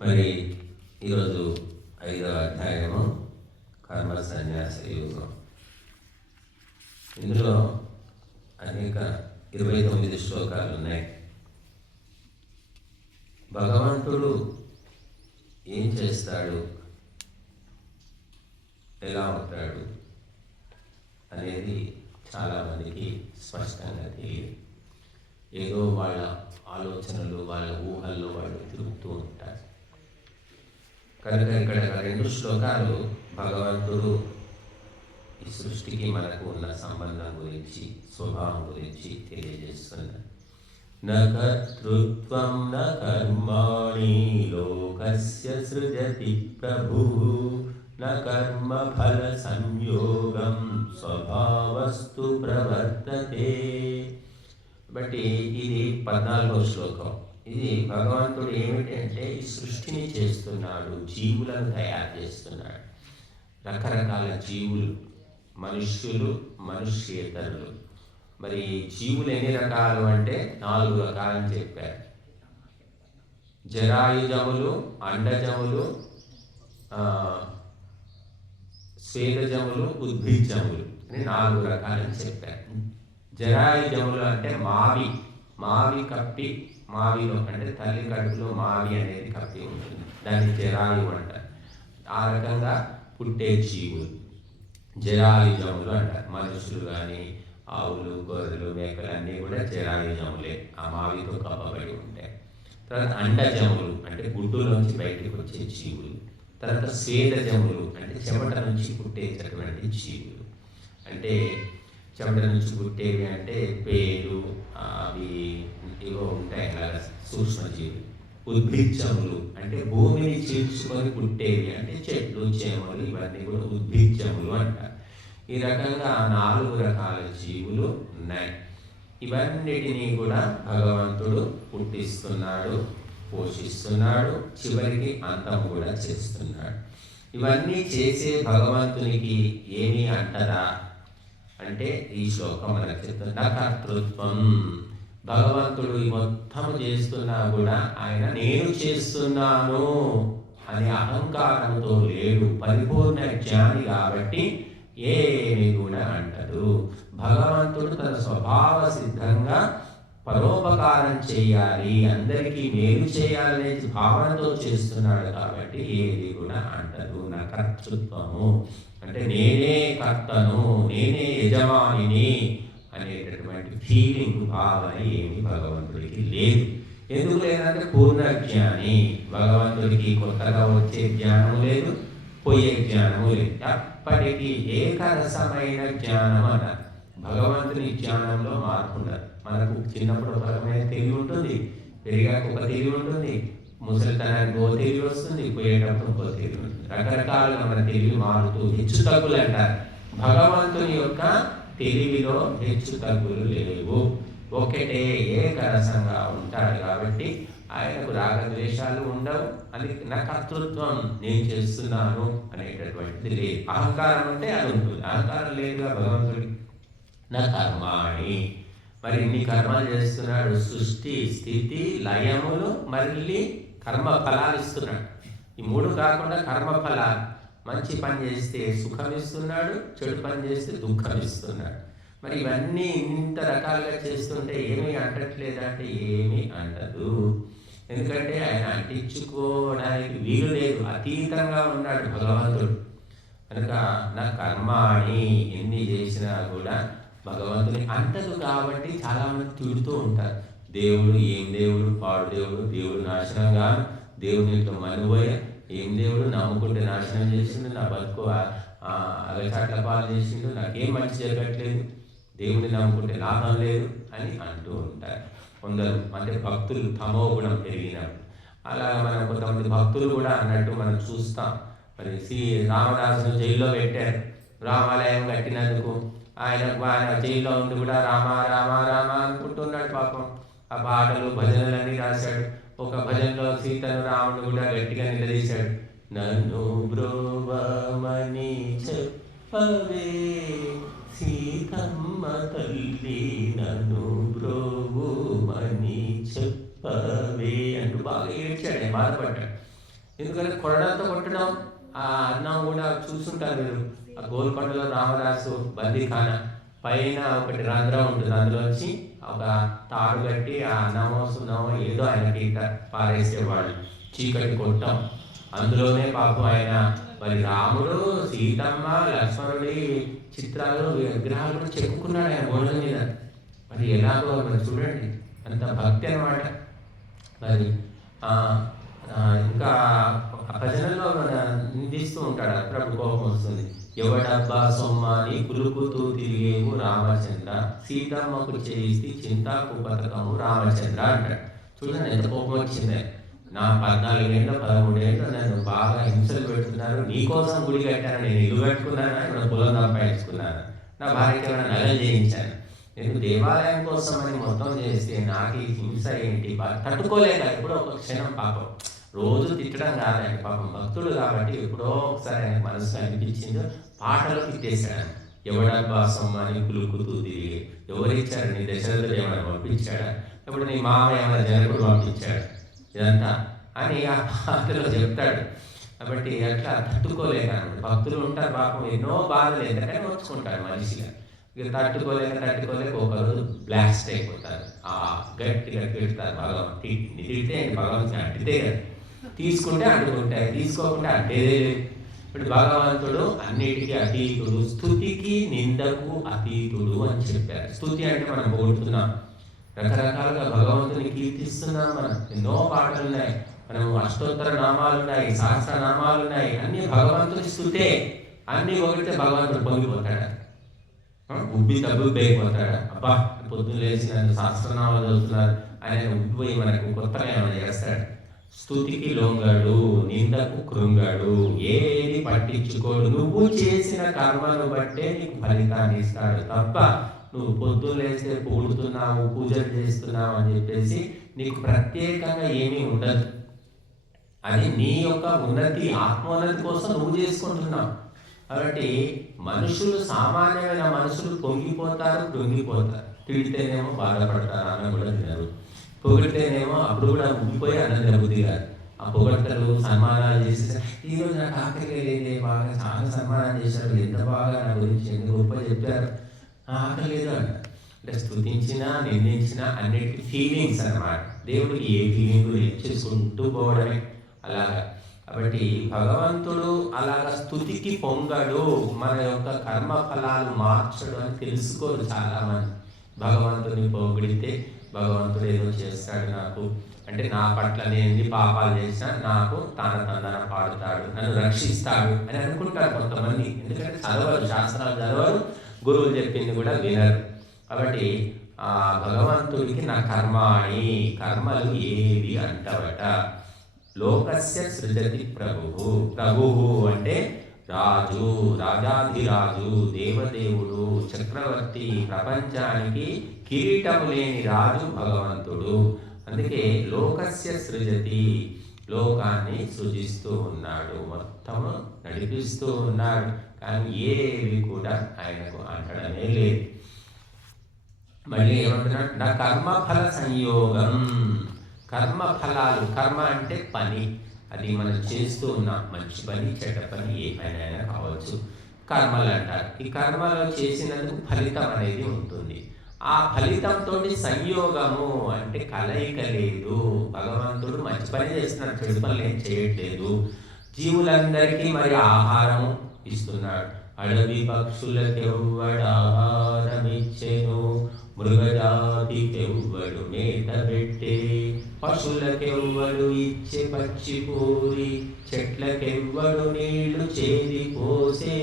మరి ఈరోజు 5వ అధ్యాయము కర్మ సన్యాస యోగం. ఇందులో అనేక 29 శ్లోకాలు ఉన్నాయి. భగవంతుడు ఏం చేస్తాడు, ఎలా ఉంటాడు అనేది చాలామందికి స్పష్టంగా తెలియదు. ఏదో వాళ్ళ ఆలోచనలు, వాళ్ళ ఊహల్లో వాళ్ళు తిరుగుతూ ఉంటారు. కనుక ఇక్కడ 2 శ్లోకాలు భగవంతుడు ఈ సృష్టికి మనకు ఉన్న సంబంధం గురించి, స్వభావం గురించి తెలియజేస్తున్నారు. న కర్తృత్వం న కర్మాణి లోకస్య సృజతి ప్రభుః న కర్మ ఫల సంయోగం స్వభావస్తు ప్రవర్తతే. బట్టి ఇది 14వ శ్లోకం. ఇది భగవంతుడు ఏమిటంటే ఈ సృష్టిని చేస్తున్నాడు, జీవులను తయారు చేస్తున్నాడు. రకరకాల జీవులు, మనుష్యులు, మనుష్యేతరులు. మరి జీవులు ఎన్ని రకాలు అంటే 4 రకాలని చెప్పారు. జరాయుజములు, అండజములు, స్వేదజములు, ఉద్భిజములు అని 4 రకాలని చెప్పారు. జరాయుజములు అంటే మావి కప్పి, మావిలో అంటే తల్లి కడుపులో మావి అనేది కప్పి ఉంటుంది, దాన్ని జరాయు అంటారు. ఆ రకంగా పుట్టే జీవులు జరాయుజములు అంటారు. మనుషులు కానీ, ఆవులు, గొర్రెలు, మేకలు అన్నీ కూడా జరాయుజములే, ఆ మావితో కప్పబడి ఉంటాయి. తర్వాత అండజములు అంటే గుడ్డులోంచి బయటకు వచ్చే జీవులు. తర్వాత స్వేదజములు అంటే చెమట నుంచి పుట్టేటటువంటి జీవులు. అంటే చెమట నుంచి పుట్టేవి అంటే పేరు, అవి ఇవో ఉంటాయి అలాగా సూక్ష్మజీవులు. ఉద్భిజములు అంటే భూమిని చీల్చుకొని పుట్టేవి అంటే చెట్లు, చేమలు, ఇవన్నీ కూడా ఉద్భిజములు అంటారు. ఈ రకంగా 4 రకాల జీవులు ఉన్నాయి. ఇవన్నిటినీ కూడా భగవంతుడు పుట్టిస్తున్నాడు, పోషిస్తున్నాడు, చివరికి అంతం కూడా చేస్తున్నాడు. ఇవన్నీ చేసే భగవంతునికి ఏమీ అంటదా అంటే ఈ శ్లోకం మనకు చెప్తున్నా. కర్తృత్వం, భగవంతుడు ఈ మొత్తం చేస్తున్నా కూడా ఆయన నేను చేస్తున్నాను అనే అహంకారంతో లేడు. పరిపూర్ణ జ్ఞాని కాబట్టి ఏమి కూడా అంటదు. భగవంతుడు తన స్వభావ సిద్ధంగా పరోపకారం చేయాలి, అందరికీ మేలు చేయాలనే భావనతో చేస్తున్నాడు కాబట్టి ఏది కూడా అంటదు. నా కర్తృత్వము అంటే నేనే కర్తను, నేనే యజమానిని అనేటటువంటి ఫీలింగ్, భావన ఏమి భగవంతుడికి లేదు. ఎందుకు లేదంటే పూర్ణ జ్ఞాని. భగవంతుడికి కొత్తగా వచ్చే జ్ఞానం లేదు, పోయే జ్ఞానము లేదు. ఎప్పటికీ ఏకరసమైన జ్ఞానం అన్నారు. భగవంతుని జ్ఞానంలో మార్పు ఉండదు. మనకు చిన్నప్పుడు ఒక రకమైన తెలివి ఉంటుంది, పెరిగాక ఒక తెలివి ఉంటుంది, ముసలితనానికి ఓ తెలివి వస్తుంది, పోయేటప్పుడు ఇంకో తెలివి ఉంటుంది. రకరకాలుగా మన తెలివి మారుతూ హెచ్చు తగ్గులు అంటారు. భగవంతుని యొక్క తెలివిలో హెచ్చు తగ్గులు లేవు, ఒకటే ఏకరసంగా ఉంటాడు కాబట్టి ఆయనకు రాగద్వేషాలు ఉండవు. అని నా కర్తృత్వం, నేను చేస్తున్నాను అనేటటువంటిది లేదు. అహంకారం అంటే అది ఉంటుంది, అహంకారం లేదుగా భగవంతుడికి. నా కర్మాణి, మరి ఇన్ని కర్మలు చేస్తున్నాడు, సృష్టి, స్థితి, లయములు, మళ్ళీ కర్మ ఫలాలు ఇస్తున్నాడు. ఈ 3 కాకుండా కర్మ ఫలాలు, మంచి పని చేస్తే సుఖం ఇస్తున్నాడు, చెడు పని చేస్తే దుఃఖం ఇస్తున్నాడు. మరి ఇవన్నీ ఇంత రకాలుగా చేస్తుంటే ఏమీ అంటట్లేదంటే ఏమీ అంటదు. ఎందుకంటే ఆయన అంటించుకోవడానికి వీలు లేదు, అతీతంగా ఉన్నాడు భగవంతుడు. కనుక నా కర్మాణి, ఎన్ని చేసినా కూడా భగవంతుని అంటదు. కాబట్టి చాలామంది తిడుతూ ఉంటారు, దేవుడు ఏం దేవుడు, పాడు దేవుడు, దేవుడు నాశనంగా, దేవునితో మనువయ, ఏం దేవుడు, నమ్ముకుంటే నాశనం చేసిండు, నా బతుకు అగచాట్ల పాలు చేసిండు, నాకేం మంచి జరగట్లేదు, దేవుని నమ్ముకుంటే లాభం లేదు అని అంటూ ఉంటారు కొందరు. అంటే భక్తులు తమో గుణం పెరిగినప్పుడు. అలాగా మనం కొంతమంది భక్తులు కూడా అన్నట్టు మనం చూస్తాం. మరి రామదాసును జైల్లో పెట్టారు, రామాలయం కట్టినందుకు. ఆయన జైల్లో ఉండి కూడా రామ రామ రామ అనుకుంటున్నాడు పాపం. ఆ పాటలు, భజనలన్నీ రాశాడు. ఒక భజనలో సీతను రాముడు కూడా గట్టిగా నిలదీశాడు. నన్ను బ్రోవమని చెప్పవే సీతమ్మ తల్లి, నన్ను బ్రోవుమని చెప్పవే అంటూ బాగా ఏడ్చాడు, బాధపడ్డాడు. ఎందుకంటే కొరడాలతో కొట్టడం, ఆ అన్నం కూడా చూసుంటారు మీరు. ఆ గోల్కొండలో రామదాసు బందీఖాన పైన ఒకటి రంధ్రం ఉంటుంది, అందులోంచి ఒక తాడు కట్టి ఆ అన్నమో సున్నమో ఏదో ఆయనకి పారేసేవాళ్ళు. చీకటి కొట్టం, అందులోనే పాపం ఆయన మరి రాముడు, సీతమ్మ, లక్ష్మణుడి చిత్రాలు, విగ్రహాలు కూడా చెప్పుకున్నాడు ఆయన గోడ మీద. మరి ఎలాగో మరి చూడండి, అంత భక్తి అన్నమాట. మరి ఇంకా భజనలో నిందిస్తూ ఉంటాడు, అప్పుడప్పుడు కోపం వస్తుంది. ఎవడబ్బా సొమ్మాని కులుకుతూ తిరిగేవు రామచంద్ర, సీతమ్మకు చేసి చింతాకు పథకము రామచంద్ర అంటాడు. చూడండి ఎంత కోపం వచ్చిందే. నా 14 ఏళ్ళు 13 ఏళ్ళు నన్ను బాగా హింసలు పెడుతున్నారు, నీకోసం గుడి కట్టాను, నేను ఇల్లు కట్టుకున్నాను, ఇప్పుడు పొలం సంపాదించుకున్నాను, నా భార్యకి ఏమైనా నగలు చేయించాను, నేను దేవాలయం కోసం అని మొత్తం చేస్తే నాకు ఈ హింస ఏంటి, తట్టుకోలేక ఎప్పుడో ఒక క్షణం పాపం, రోజు తిట్టడం కాదండి పాపం, భక్తుడు కాబట్టి ఎప్పుడో ఒకసారి ఆయన మనసు అనిపించిందో పాటలో తిట్టేశాడు. ఎవడబ్బా సొమ్మని కులుకుతూ తిరిగి, ఎవరిచ్చాడు నీ దశరథుడు ఏమైనా పంపించాడా, ఇప్పుడు నీ మామ ఏమైనా జనకుడు పంపించాడు ఇదంతా అని ఆ పాటలో చెప్తాడు. కాబట్టి అట్లా తట్టుకోలేక భక్తులు ఉంటారు పాపం, ఎన్నో బాధలు ఎందుకని వచ్చుకుంటారు మనిషిగా. ఇక తట్టుకోలేక ఒకరోజు బ్లాస్ట్ అయిపోతారు, గట్టిగా తిడతారు. భగవంతుడు తిడితే భగవంతుని అంటితే తీసుకుంటే అంటుకుంటాయి, తీసుకోకుండా అంటేదే. ఇప్పుడు భగవంతుడు అన్నిటికీ అతీతుడు, స్తుతికి నిందకు అతీతుడు అని చెప్పారు. స్తుతి అంటే మనం పొగుడుతున్నాం, రకరకాలుగా భగవంతుని కీర్తిస్తున్నాం. మనం ఎన్నో పాటలు ఉన్నాయి, మనం అష్టోత్తర నామాలు ఉన్నాయి, సహస్ర నామాలు ఉన్నాయి, అన్ని భగవంతుని స్తుతే. అన్ని ఒకటితే భగవంతుడు పొంగిపోతాడా, ఉబ్బి తగ్గిపోయిపోతాడా? అబ్బా పొద్దున్న లేచి నన్ను సహస్రనామాలు చదువుతున్నారు ఆయన ఉబ్బిపోయి మనకు కొత్తగా ఏమైనా చేస్తాడు? స్తుతికి లొంగడు, నిందకు కృంగడు, ఏది పట్టించుకోడు. నువ్వు చేసిన కర్మను బట్టే నీకు ఫలితాన్ని ఇస్తాడు తప్ప నువ్వు పొద్దున్న లేస్తే పొగుడుతున్నావు, పూజలు చేస్తున్నావు అని చెప్పేసి నీకు ప్రత్యేకంగా ఏమీ ఉండదు. అది నీ యొక్క ఉన్నతి, ఆత్మోన్నతి కోసం నువ్వు చేసుకుంటున్నావు. కాబట్టి మనుషులు, సామాన్యమైన మనుషులు పొంగిపోతారు, కృంగిపోతారు. తిడితేనేమో బాధపడతారు, అన్నం కూడా తినరు. పొగిడితేనేమో అప్పుడు కూడా ఉబ్బిపోయి అన్నం తినబుద్ధి కాదు. ఆ పొగడతలు, సన్మానాలు చేసేసారు. ఈరోజు నాకు ఆఖరిగా లేదే, బాగా చాలా సన్మానం చేశారు, ఎంత బాగా నా గురించి ఎంత గొప్ప చెప్పారు, ఆకలి లేదు అంటారు. అంటే స్తుతించినా నిందించినా అన్నిటికీ ఫీలింగ్స్ అన్నమాట. దేవుడికి ఏ ఫీలింగ్ చేసుకుంటూ పోవడమే అలాగా. కాబట్టి భగవంతుడు అలాగా స్తుతికి పొంగడు, మన యొక్క కర్మ ఫలాలు మార్చడు అని తెలుసుకోరు చాలామంది. భగవంతుని పొగిడితే భగవంతుడు ఏదో చేస్తాడు నాకు, అంటే నా పట్ల నేను ఎన్ని పాపాలు చేసినా నాకు తందన పాడుతాడు, నన్ను రక్షిస్తాడు అని అనుకుంటారు కొంతమంది. ఎందుకంటే చదవరు, శాస్త్రాలు చదవరు, గురువులు చెప్పింది కూడా వినరు. కాబట్టి ఆ భగవంతుడికి నా కర్మాణి, కర్మలు ఏవి అంటవట. లోకస్య సృజతి ప్రభువు, ప్రభువు అంటే రాజు, రాజాధిరాజు, దేవదేవుడు, చక్రవర్తి, ప్రపంచానికి కిరీటము లేని రాజు భగవంతుడు. అందుకే లోకస్య సృజతి, లోకాన్ని సృజిస్తూ ఉన్నాడు, మొత్తము నడిపిస్తూ ఉన్నాడు. కానీ ఏవి కూడా ఆయనకు అంటడమే లేదు. మళ్ళీ ఏమంటున్నాడు, నా కర్మఫల సంయోగం. కర్మ ఫలాలు, కర్మ అంటే పని, అది మనం చేస్తూ ఉన్నాం, మంచి పని చెడ్డ పని ఏమైనా కావచ్చు, కర్మలు అంటారు. ఈ కర్మలో చేసినందుకు ఫలితం అనేది ఉంటుంది. ఆ ఫలితంతో సంయోగము అంటే కలయిక లేదు. భగవంతుడు మంచి పని చేస్తున్నాడు, చెడు పనులు ఏం చేయట్లేదు. జీవులందరికీ మరి ఆహారము ఇస్తున్నాడు. అడవి పక్షులకెవ్వడు ఆహారమిచ్చెను, మృగజాతికెవ్వడు మేత పెట్టే, పశులకెవ్వడు ఇచ్చే పచ్చి పూరి, చెట్లకెవ్వడు నీళ్లు చేది పోసే,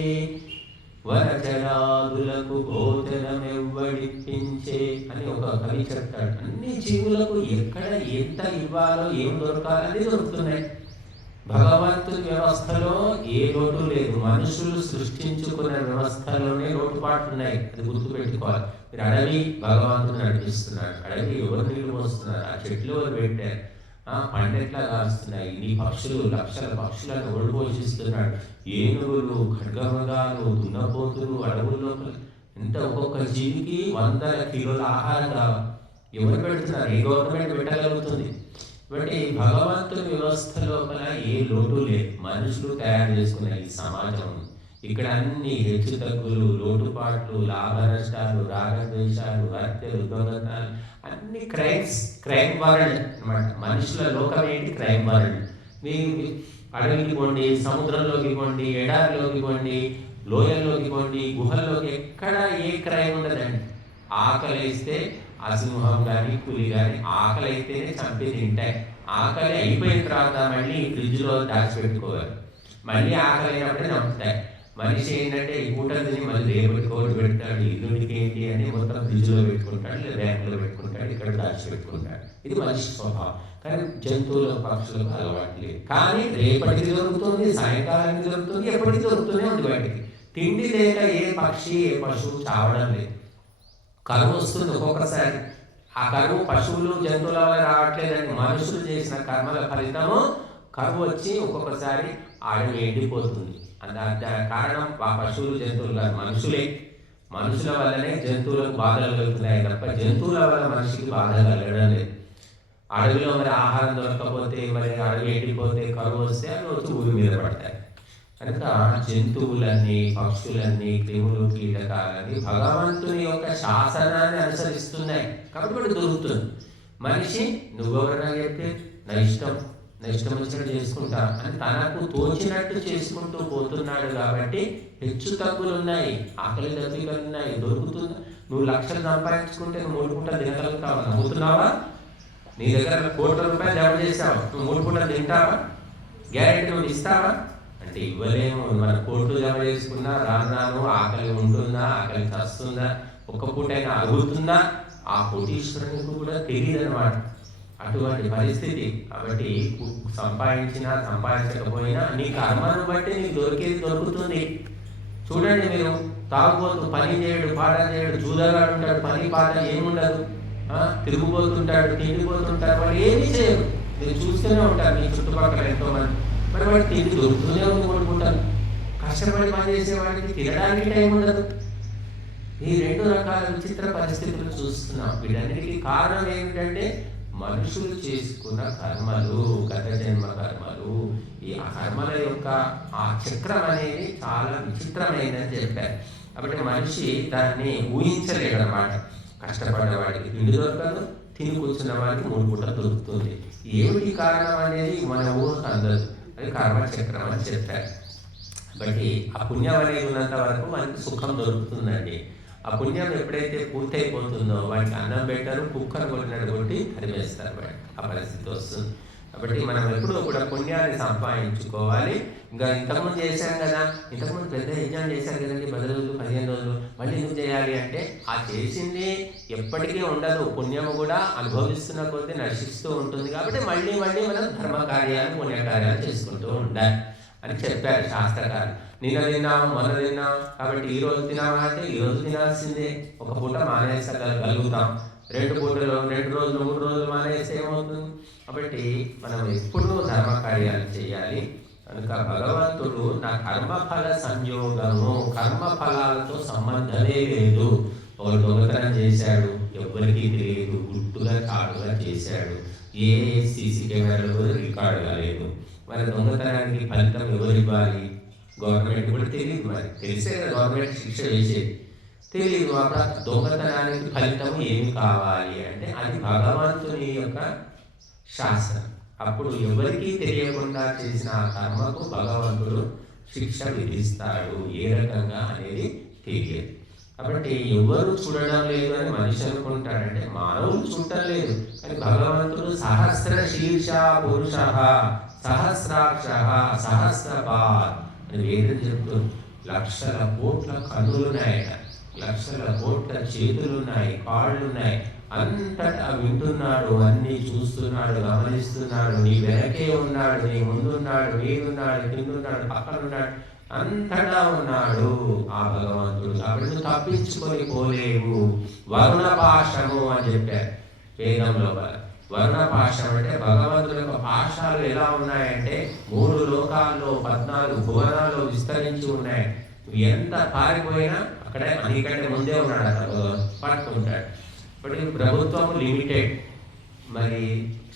వనచరాదులకు భోజనమెవ్వడిప్పించే అని ఒక కవి చెప్తాడు. అన్ని జీవులకు ఎక్కడ ఎంత ఇవ్వాలో, ఏం దొరకాలో అది దొరుకుతున్నాయి. భగవంతుని వ్యవస్థలో ఏ లోటు లేదు. మనుషులు సృష్టించుకున్న వ్యవస్థలోనే లోటుపాట్లు ఉన్నాయి, అది గుర్తుపెట్టుకోవాలి. మీరు అడవి భగవంతుడు నడిపిస్తున్నాడు, అడవి ఎవరు నీళ్ళు పోస్తున్నారు, ఆ చెట్లు ఎవరు పెట్టారు, పండెట్లా కాస్తున్నాయి, నీ పక్షులు, లక్షల పక్షులను ఎవరు పోషిస్తున్నాడు, ఏనుగులు, ఖడ్గమృగాలు, దున్నపోతులు, అడవుల్లో ఎంత ఒక్కొక్క జీవికి 100 కిలోల ఆహారం కావాలి. ఎవరు పెడుతున్నారు? ఏ గవర్నమెంట్ పెట్టగలుగుతుంది? కాబట్టి భగవంతుని వ్యవస్థ వ్యవస్థ లోపల ఏ లోటు లేదు. మనుషులు తయారు చేసుకున్న ఈ సమాజం ఇక్కడ అన్ని హెచ్చు తగ్గులు, లోటుపాట్లు, లాభ నష్టాలు, రాగద్వేషాలు, హత్యలు, దొంగతనాలు, అన్ని క్రైమ్ వరల్డ్ అనమాట. మనుషుల లోకం ఏంటి? Crime world. మీ అడవికి పోండి, సముద్రంలోకి పోండి, ఎడారిలోకి పోండి, లోయల్లోకి పోండి, గుహల్లోకి, ఎక్కడ ఏ క్రైమ్ ఉండదండి. ఆకలి వేస్తే అసింహం కానీ పులి కానీ ఆకలి అయితేనే చంపి తింటాయి. ఆకలి అయిపోయిన తర్వాత మళ్ళీ ఫ్రిడ్జ్లో దాచిపెట్టుకోవాలి. మళ్ళీ ఆకలి అయినప్పుడే చంపుతాయి. మనిషి ఏంటంటే ఈ పూట తిని మళ్ళీ రేపటి కోటి పెడతాడు, ఇల్లుడికి ఏంటి అని మొత్తం ఫ్రిడ్జ్లో పెట్టుకుంటాడు, లేదా బ్యాంకులో పెట్టుకుంటాడు, ఇక్కడ దాచిపెట్టుకుంటాడు. ఇది మనిషి స్వభావం. కానీ జంతువులు, పక్షులకు అలవాటు లేదు. కానీ రేపటికి దొరుకుతుంది, సాయంకాలానికి దొరుకుతుంది, ఎప్పటికి దొరుకుతూనే ఉంది బయటికి. తిండి లేక ఏ పక్షి ఏ పశువు చావడం లేదు. కరువు వస్తుంది ఒక్కొక్కసారి. ఆ కరువు పశువులు జంతువుల వల్ల రావట్లేదండి, మనుషులు చేసిన కర్మల ఫలితము కరువు వచ్చి ఒక్కొక్కసారి అడవి ఎండిపోతుంది. కారణం ఆ పశువులు జంతువులు కాదు, మనుషులే. మనుషుల వల్లనే జంతువులకు బాధలు కలుగుతున్నాయి తప్ప జంతువుల వల్ల మనిషికి బాధ కలగడం లేదు. అడవిలో మరి ఆహారం దొరకకపోతే, మరి అడవి ఎండిపోతే, కరువు వస్తే అవి వచ్చి ఊరి మీద పడతాయి. కనుక జంతువులన్నీ, పక్షులన్నీ, క్రిములు, కీటకాలన్నీ భగవంతుని యొక్క శాసనాన్ని అనుసరిస్తున్నాయి కాబట్టి దొరుకుతుంది. మనిషి నువ్వెవరన్నా చెప్తే నా ఇష్టం వచ్చినట్టు చేసుకుంటా అని తనకు తోచినట్టు చేసుకుంటూ పోతున్నాడు. కాబట్టి హెచ్చు తగ్గులు ఉన్నాయి, ఆకలి దప్పికలు ఉన్నాయి, దొరుకుతుంది. నువ్వు లక్షలు సంపాదించుకుంటే నువ్వు 3 పూటలు తినగలుగుతావా? నమ్ముతున్నావా? నీ దగ్గర ₹1,00,00,000 జమ చేసావు, నువ్వు 3 పూటలు తింటావా? గ్యారెంటీ నువ్వు ఇస్తావా? అంటే ఇవ్వలేము. మన కోట్లు జమ చేసుకున్నా రాను ఆకలి ఉంటుందా, ఆకలి చస్తుందా, ఒక్క పూటైనా అరుగుతుందా ఆ కోటీశ్వరునికి కూడా తెలియదు అనమాట. అటువంటి పరిస్థితి. కాబట్టి సంపాదించినా సంపాదించకపోయినా నీ కర్మను బట్టి నీకు దొరికేది దొరుకుతుంది. చూడండి, మీరు తాగుబోతు పని చేయడు, పాట చేయడు, జూదగాడు ఉంటాడు, పని పాట ఏముండదు, తిరుగుపోతుంటాడు, తిండిపోతుంటారు, వాళ్ళు ఏమీ చేయరు. మీరు చూస్తూనే ఉంటారు మీ చుట్టుపక్కల ఎంతో మంది. మరి వాడు తిండి దొరుకుతూనే ఉంది, కొనుక్కుంటారు. కష్టపడి పని చేసేవాడికి తినడానికి టైం ఉండదు. ఈ 2 రకాల విచిత్ర పరిస్థితులు చూస్తున్నాం. వీటన్నిటికీ కారణం ఏమిటంటే మనుషులు చేసుకున్న కర్మలు, గత జన్మ కర్మలు. ఈ కర్మల యొక్క ఆ చక్రం అనేది చాలా విచిత్రమైనదని చెప్పారు. కాబట్టి మనిషి దాన్ని ఊహించలేడు అన్నమాట. కష్టపడ్డవాడికి తిండి దొరకదు, తిని కూర్చున్న వాడికి 3 పూటలు దొరుకుతుంది. ఏమిటి కారణం అనేది మన ఊహకు అందదు. అది కర్మచక్రం అని చెప్పారు. కాబట్టి ఆ పుణ్యం అనేది ఉన్నంత వరకు మనకి సుఖం దొరుకుతుందండి. ఆ పుణ్యం ఎప్పుడైతే పూర్తయిపోతుందో వాడికి అన్నం పెట్టారు, కుక్కర్ కొట్టినట్టు కొట్టి తరిమేస్తారు, వాడికి ఆ పరిస్థితి వస్తుంది. కాబట్టి మనం ఎప్పుడూ కూడా పుణ్యాన్ని సంపాదించుకోవాలి. ఇంకా ఇంతకుముందు చేశాం కదా, ఇంతకుముందు పెద్ద యజ్ఞం చేశారు కదండి, 10 రోజులు 15 రోజులు, మళ్ళీ ఎందుకు చేయాలి అంటే ఆ చేసింది ఎప్పటికీ ఉండదు. పుణ్యము కూడా అనుభవిస్తున్న కొద్దీ నశిస్తూ ఉంటుంది. కాబట్టి మళ్ళీ మనం ధర్మకార్యాలు, పుణ్యకార్యాలు చేసుకుంటూ ఉండాలి అని చెప్పారు శాస్త్రకారులు. నిన్న తిన్నాము, మొన్న తిన్నాం, కాబట్టి ఈరోజు తినామా అంటే ఈరోజు తినాల్సిందే. ఒక పూట మానేసగలుగుతాం. 2 పూటలు, 2 రోజులు, 3 రోజులు మానేస్తే ఏమవుతుంది? కాబట్టి మనం ఎప్పుడూ ధర్మకార్యాలు చేయాలి. కనుక భగవంతుడు నా కర్మఫల సంయోగము, కర్మఫలాలతో సంబంధమే లేదు. ఒకడు దొంగతనం చేశాడు, ఎవరికీ తెలియదు, గుట్టుగా చాటుగా చేశాడు, ఏ సీసీ కెమెరాలు రికార్డు కాలేదు. మరి దొంగతనానికి ఫలితం ఎవరు ఇవ్వాలి? గవర్నమెంట్ కూడా తెలియదు. మరి తెలిసే గవర్నమెంట్ శిక్ష వేసేది, తెలియదు. అప్పుడు దొంగతనానికి ఫలితం ఏమి కావాలి అంటే అది భగవంతుని యొక్క శాస్త్రం. అప్పుడు ఎవరికీ తెలియకుండా చేసిన ఆ కర్మకు భగవంతుడు శిక్ష విధిస్తాడు. ఏ రకంగా అనేది తెలియదు. కాబట్టి ఎవరు చూడడం లేదు అని మనిషి అనుకుంటాడంటే మానవులు చూడటం లేదు. కానీ భగవంతుడు సహస్ర శీర్ష పురుష, సహస్రాక్ష, సహస్రపాద్ అని వేదం చెప్తుంది. లక్షల కోట్ల కన్నులున్నాయట, లక్షల కోట్ల చేతులున్నాయి, కాళ్ళున్నాయి. అంతటా వింటున్నాడు, అన్నీ చూస్తున్నాడు, గమనిస్తున్నాడు. నీ వెనకే ఉన్నాడు, నీ ముందున్నాడు, నీడున్నాడు, కిందున్నాడు, పక్కనున్నాడు, అంతటా ఉన్నాడు ఆ భగవంతుడు. కాబట్టి తప్పించుకొని పోలేవు. వరుణపాశము అని చెప్పారు వేదంలో. వరుణపాశం అంటే భగవంతుడి యొక్క పాశాలు ఎలా ఉన్నాయంటే 3 లోకాల్లో 14 భువనాల్లో విస్తరించి ఉన్నాయి. ఎంత పారిపోయినా అక్కడే అన్నికంటే ముందే ఉన్నాడు, అక్కడ పట్టుకుంటాడు. ఇప్పటికి ప్రభుత్వం లిమిటెడ్, మరి